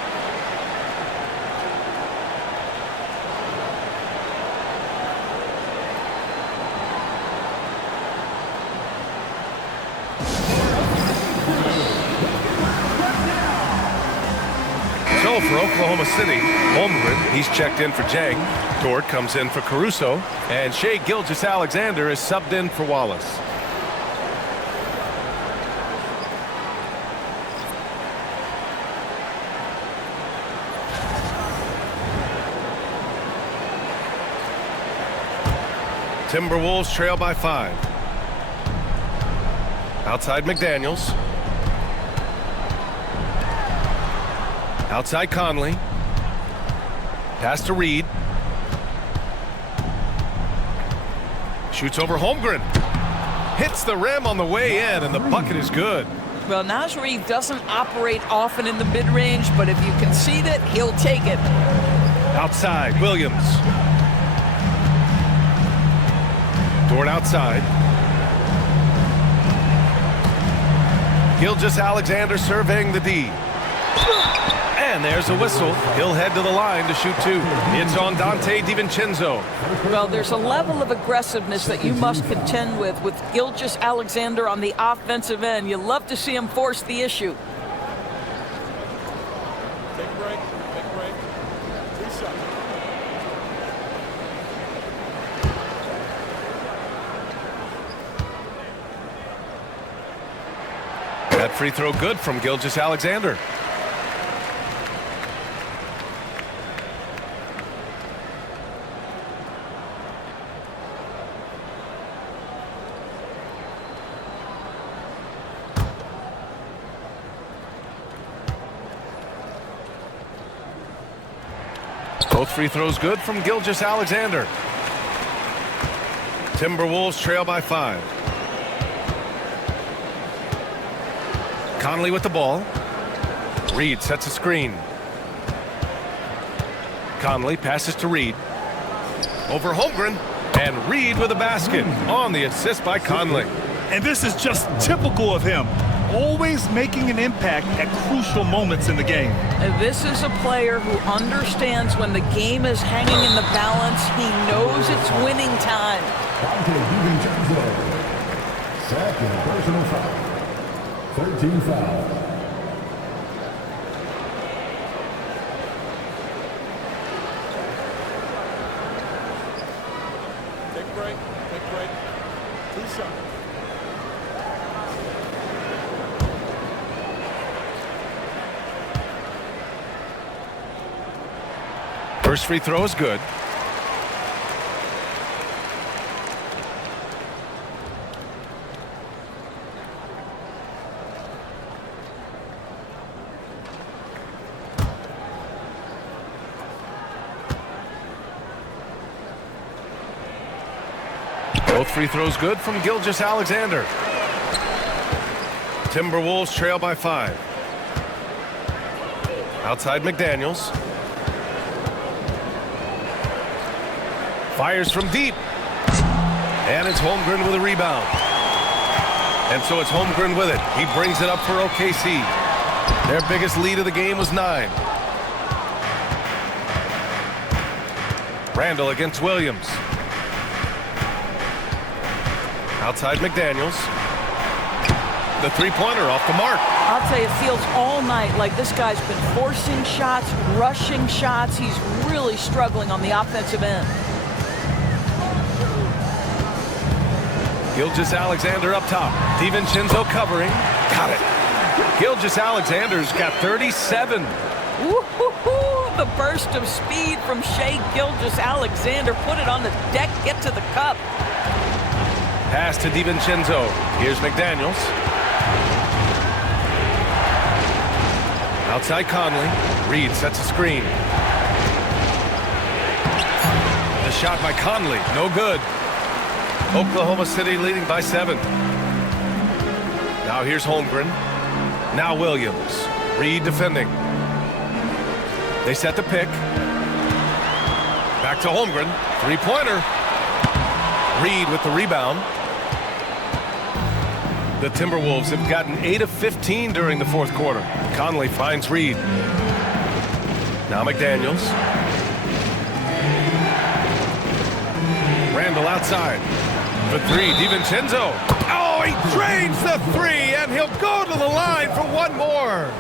So for Oklahoma City, Holmgren, he's checked in for Jang. Dort comes in for Caruso. And Shai Gilgeous-Alexander is subbed in for Wallace. Timberwolves trail by 5. Outside McDaniels. Outside Conley. Pass to Reed. Shoots over Holmgren. Hits the rim on the way in, and the bucket is good. Well, Naz Reid doesn't operate often in the mid-range, but if you concede it, he'll take it. Outside, Williams. Dort outside. Gilgeous-Alexander surveying the D. And there's a whistle. He'll head to the line to shoot 2. It's on Dante DiVincenzo. Well, there's a level of aggressiveness that you must contend with Gilgeous-Alexander on the offensive end. You love to see him force the issue. Take a break. Take a break. 3 shots. That free throw good from Gilgeous-Alexander. Both free throws good from Gilgeous-Alexander. Timberwolves trail by 5. Conley with the ball. Reed sets a screen. Conley passes to Reed. Over Holmgren. And Reed with a basket on the assist by Conley. And this is just typical of him. Always making an impact at crucial moments in the game. This is a player who understands when the game is hanging in the balance. He knows it's winning time. Second personal foul. 13 foul. Take a break. Take a break. 2 shots. First free throw is good. Both free throws good from Gilgeous-Alexander. Timberwolves trail by 5. Outside McDaniels. Fires from deep. And it's Holmgren with a rebound. And so it's Holmgren with it. He brings it up for OKC. Their biggest lead of the game was 9. Randall against Williams. Outside McDaniels. The three-pointer off the mark. I'll tell you, it feels all night like this guy's been forcing shots, rushing shots. He's really struggling on the offensive end. Gilgeous-Alexander up top. DiVincenzo covering. Got it. Gilgeous-Alexander's got 37. Woo-hoo-hoo! The burst of speed from Shai Gilgeous-Alexander. Put it on the deck, get to the cup. Pass to DiVincenzo. Here's McDaniels. Outside Conley. Reed sets a screen. The shot by Conley. No good. Oklahoma City leading by 7. Now here's Holmgren. Now Williams. Reed defending. They set the pick. Back to Holmgren. Three-pointer. Reed with the rebound. The Timberwolves have gotten 8 of 15 during the fourth quarter. Conley finds Reed. Now McDaniels. Randall outside. For 3, DiVincenzo. Oh, he drains the 3, and he'll go to the line for one more.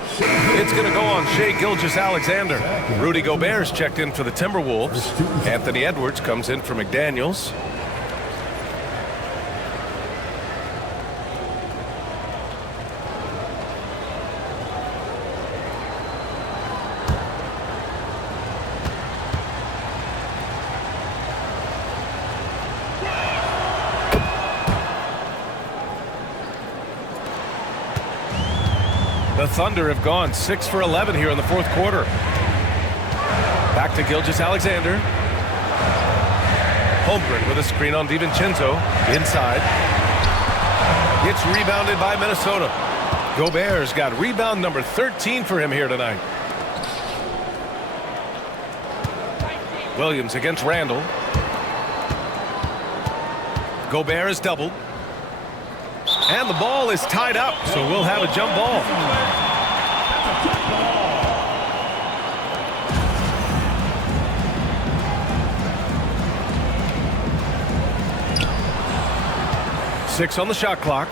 It's going to go on Shai Gilgeous-Alexander. Rudy Gobert's checked in for the Timberwolves. Anthony Edwards comes in for McDaniels. The Thunder have gone 6 for 11 here in the fourth quarter. Back to Gilgeous-Alexander. Holmgren with a screen on DiVincenzo. Inside. It's rebounded by Minnesota. Gobert's got rebound number 13 for him here tonight. Williams against Randall. Gobert is doubled. And the ball is tied up, so we'll have a jump ball. Six on the shot clock.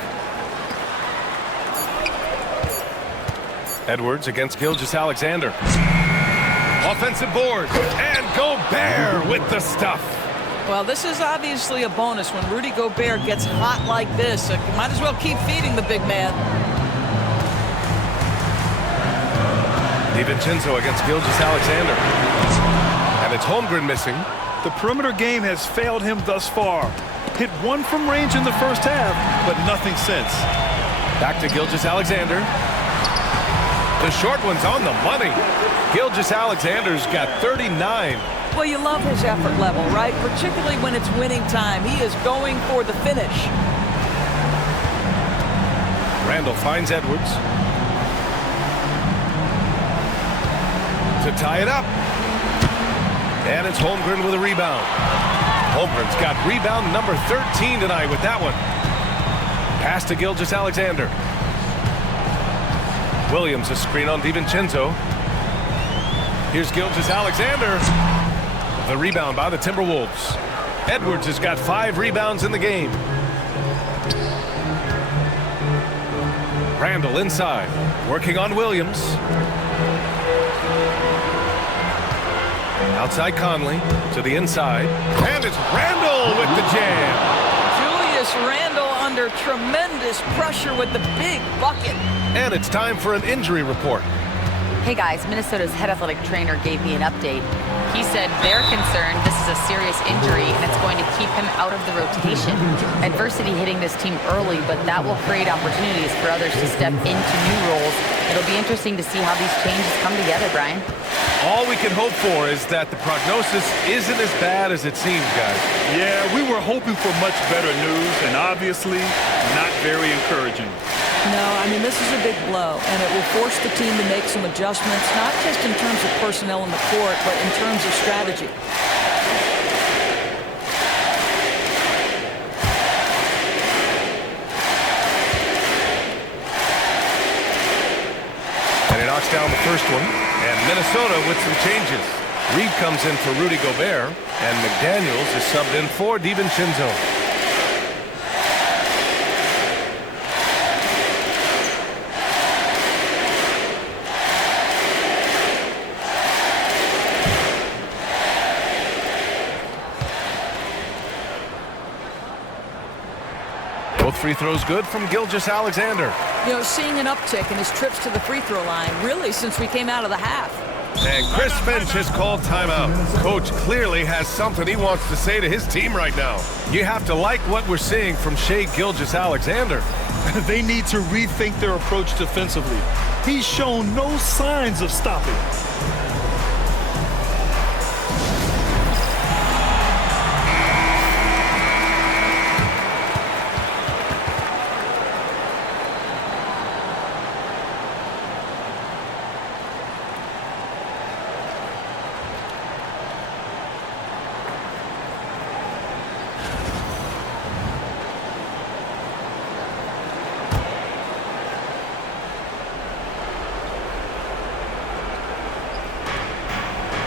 Edwards against Gilgeous-Alexander. Offensive board, and Gobert with the stuff. Well, this is obviously a bonus when Rudy Gobert gets hot like this. So you might as well keep feeding the big man. DiVincenzo against Gilgeous-Alexander. And it's Holmgren missing. The perimeter game has failed him thus far. Hit 1 from range in the first half, but nothing since. Back to Gilgeous-Alexander. The short one's on the money. Gilgeous-Alexander's got 39. Well, you love his effort level, right? Particularly when it's winning time. He is going for the finish. Randall finds Edwards. To tie it up. And it's Holmgren with a rebound. Holmgren's got rebound number 13 tonight with that one. Pass to Gilgeous-Alexander. Williams a screen on DiVincenzo. Here's Gilgeous-Alexander. The rebound by the Timberwolves. Edwards has got 5 rebounds in the game. Randall inside, working on Williams. Outside Conley to the inside, and it's Randall with the jam. Julius Randle under tremendous pressure with the big bucket. And it's time for an injury report. Hey guys, Minnesota's head athletic trainer gave me an update. He said they're concerned this is a serious injury and it's going to keep him out of the rotation. Adversity hitting this team early, but that will create opportunities for others to step into new roles. It'll be interesting to see how these changes come together, Brian. All we can hope for is that the prognosis isn't as bad as it seems, guys. Yeah, we were hoping for much better news, and obviously not very encouraging. No, I mean, this is a big blow, and it will force the team to make some adjustments, not just in terms of personnel in the court, but in terms of strategy. And he knocks down the first one, and Minnesota with some changes. Reed comes in for Rudy Gobert, and McDaniels is subbed in for DiVincenzo. Both free throws good from Gilgeous-Alexander. You know, seeing an uptick in his trips to the free throw line, really, since we came out of the half. And Chris Finch has called timeout. Coach clearly has something he wants to say to his team right now. You have to like what we're seeing from Shai Gilgeous-Alexander. They need to rethink their approach defensively. He's shown no signs of stopping.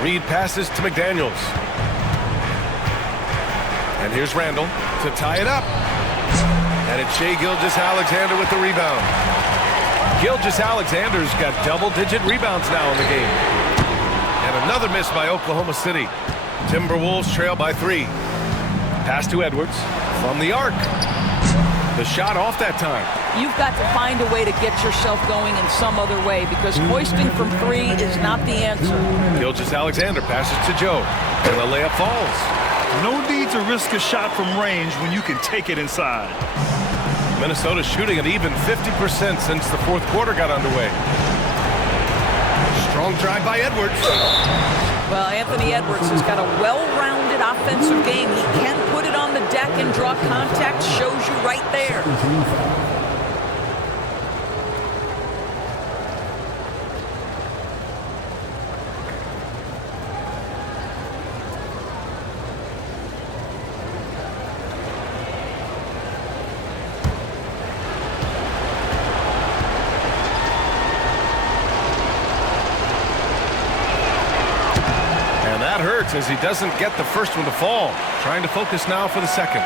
Reed passes to McDaniels. And here's Randall to tie it up. And it's Shai Gilgeous-Alexander with the rebound. Gilgeous-Alexander's got double-digit rebounds now in the game. And another miss by Oklahoma City. Timberwolves trail by 3. Pass to Edwards from the arc. The shot off that time. You've got to find a way to get yourself going in some other way, because hoisting from 3 is not the answer. Gilgeous-Alexander passes to Joe, and the layup falls. No need to risk a shot from range when you can take it inside. Minnesota shooting at even 50% since the fourth quarter got underway. Strong drive by Edwards. Well, Anthony Edwards has got a well-rounded offensive game. He can put it on the deck and draw contact. Shows you right there. Hurts as he doesn't get the first one to fall. Trying to focus now for the second.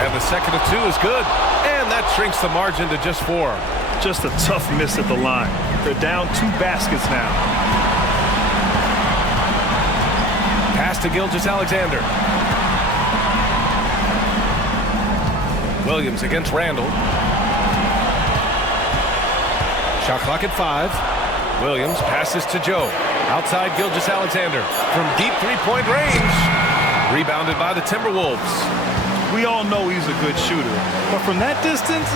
And the second of 2 is good. And that shrinks the margin to just 4. Just a tough miss at the line. They're down 2 baskets now. Pass to Gilgeous-Alexander. Williams against Randall. Shot clock at 5. Williams passes to Joe. Outside Gilgeous-Alexander from deep three-point range. Rebounded by the Timberwolves. We all know he's a good shooter, but from that distance,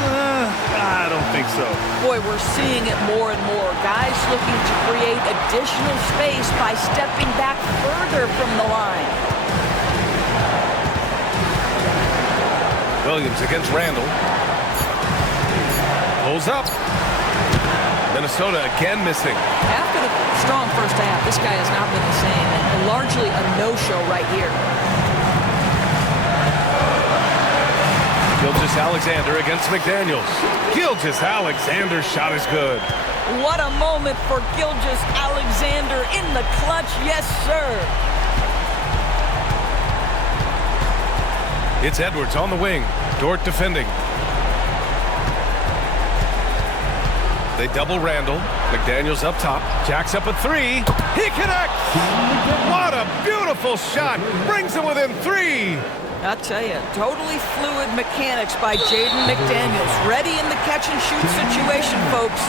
I don't think so. Boy, we're seeing it more and more. Guys looking to create additional space by stepping back further from the line. Williams against Randall. Pulls up. Minnesota again missing. After the strong first half, this guy has not been the same, and largely a no-show right here. Gilgeous-Alexander against McDaniels. Gilgeous-Alexander's shot is good. What a moment for Gilgeous-Alexander in the clutch. Yes, sir. It's Edwards on the wing. Dort defending. They double Randall. McDaniels up top. Jacks up a three. He connects! What a beautiful shot. Brings him within 3. I'll tell you, totally fluid mechanics by Jaden McDaniels. Ready in the catch-and-shoot situation, folks.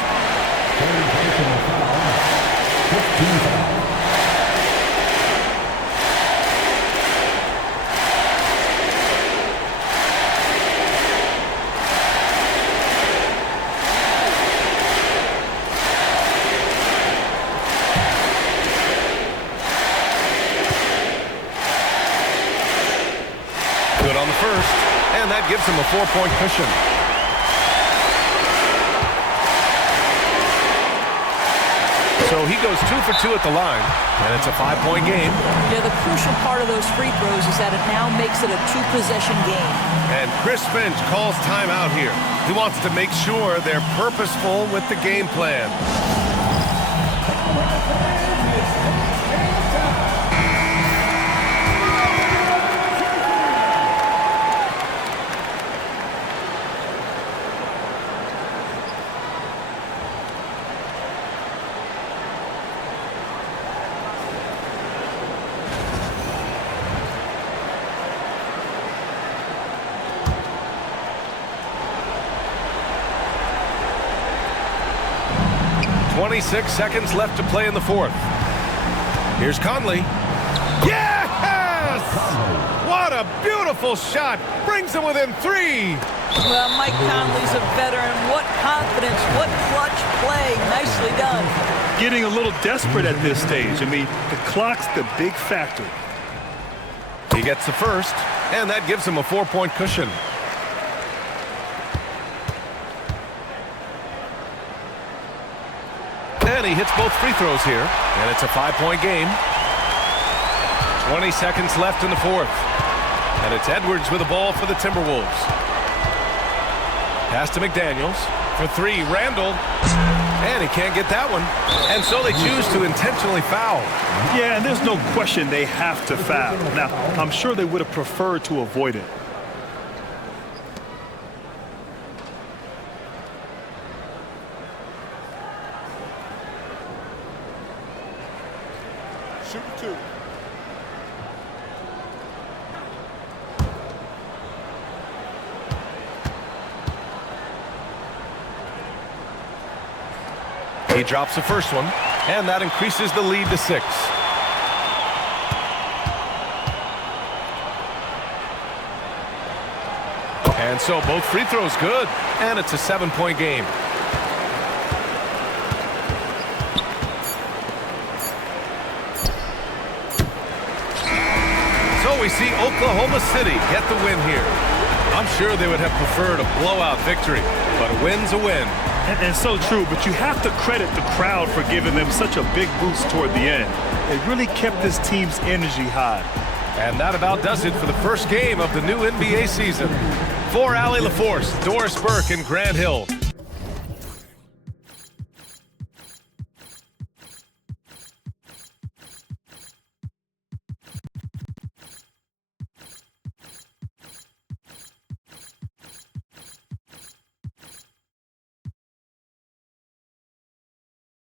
Good on the first, and that gives him a 4-point cushion. So he goes 2 for 2 at the line, and it's a 5-point game. Yeah, the crucial part of those free throws is that it now makes it a 2-possession game. And Chris Finch calls timeout here. He wants to make sure they're purposeful with the game plan. .26 seconds left to play in the fourth. Here's Conley. Yes! What a beautiful shot. Brings him within 3. Well, Mike Conley's a veteran. What confidence, what clutch play. Nicely done. Getting a little desperate at this stage. I mean, the clock's the big factor. He gets the first, and that gives him a 4-point cushion. And he hits both free throws here, and it's a 5-point game. 20 seconds left in the fourth. And it's Edwards with the ball for the Timberwolves. Pass to McDaniels. For 3, Randall. And he can't get that one. And so they choose to intentionally foul. Yeah, and there's no question they have to foul. Now, I'm sure they would have preferred to avoid it. Shoot 2. He drops the first one, and that increases the lead to 6. And so both free throws good, and it's a 7-point game. So we see Oklahoma City get the win here. I'm sure they would have preferred a blowout victory, but a win's a win. And so true, but you have to credit the crowd for giving them such a big boost toward the end. It really kept this team's energy high. And that about does it for the first game of the new NBA season. For Allie LaForce, Doris Burke, and Grant Hill,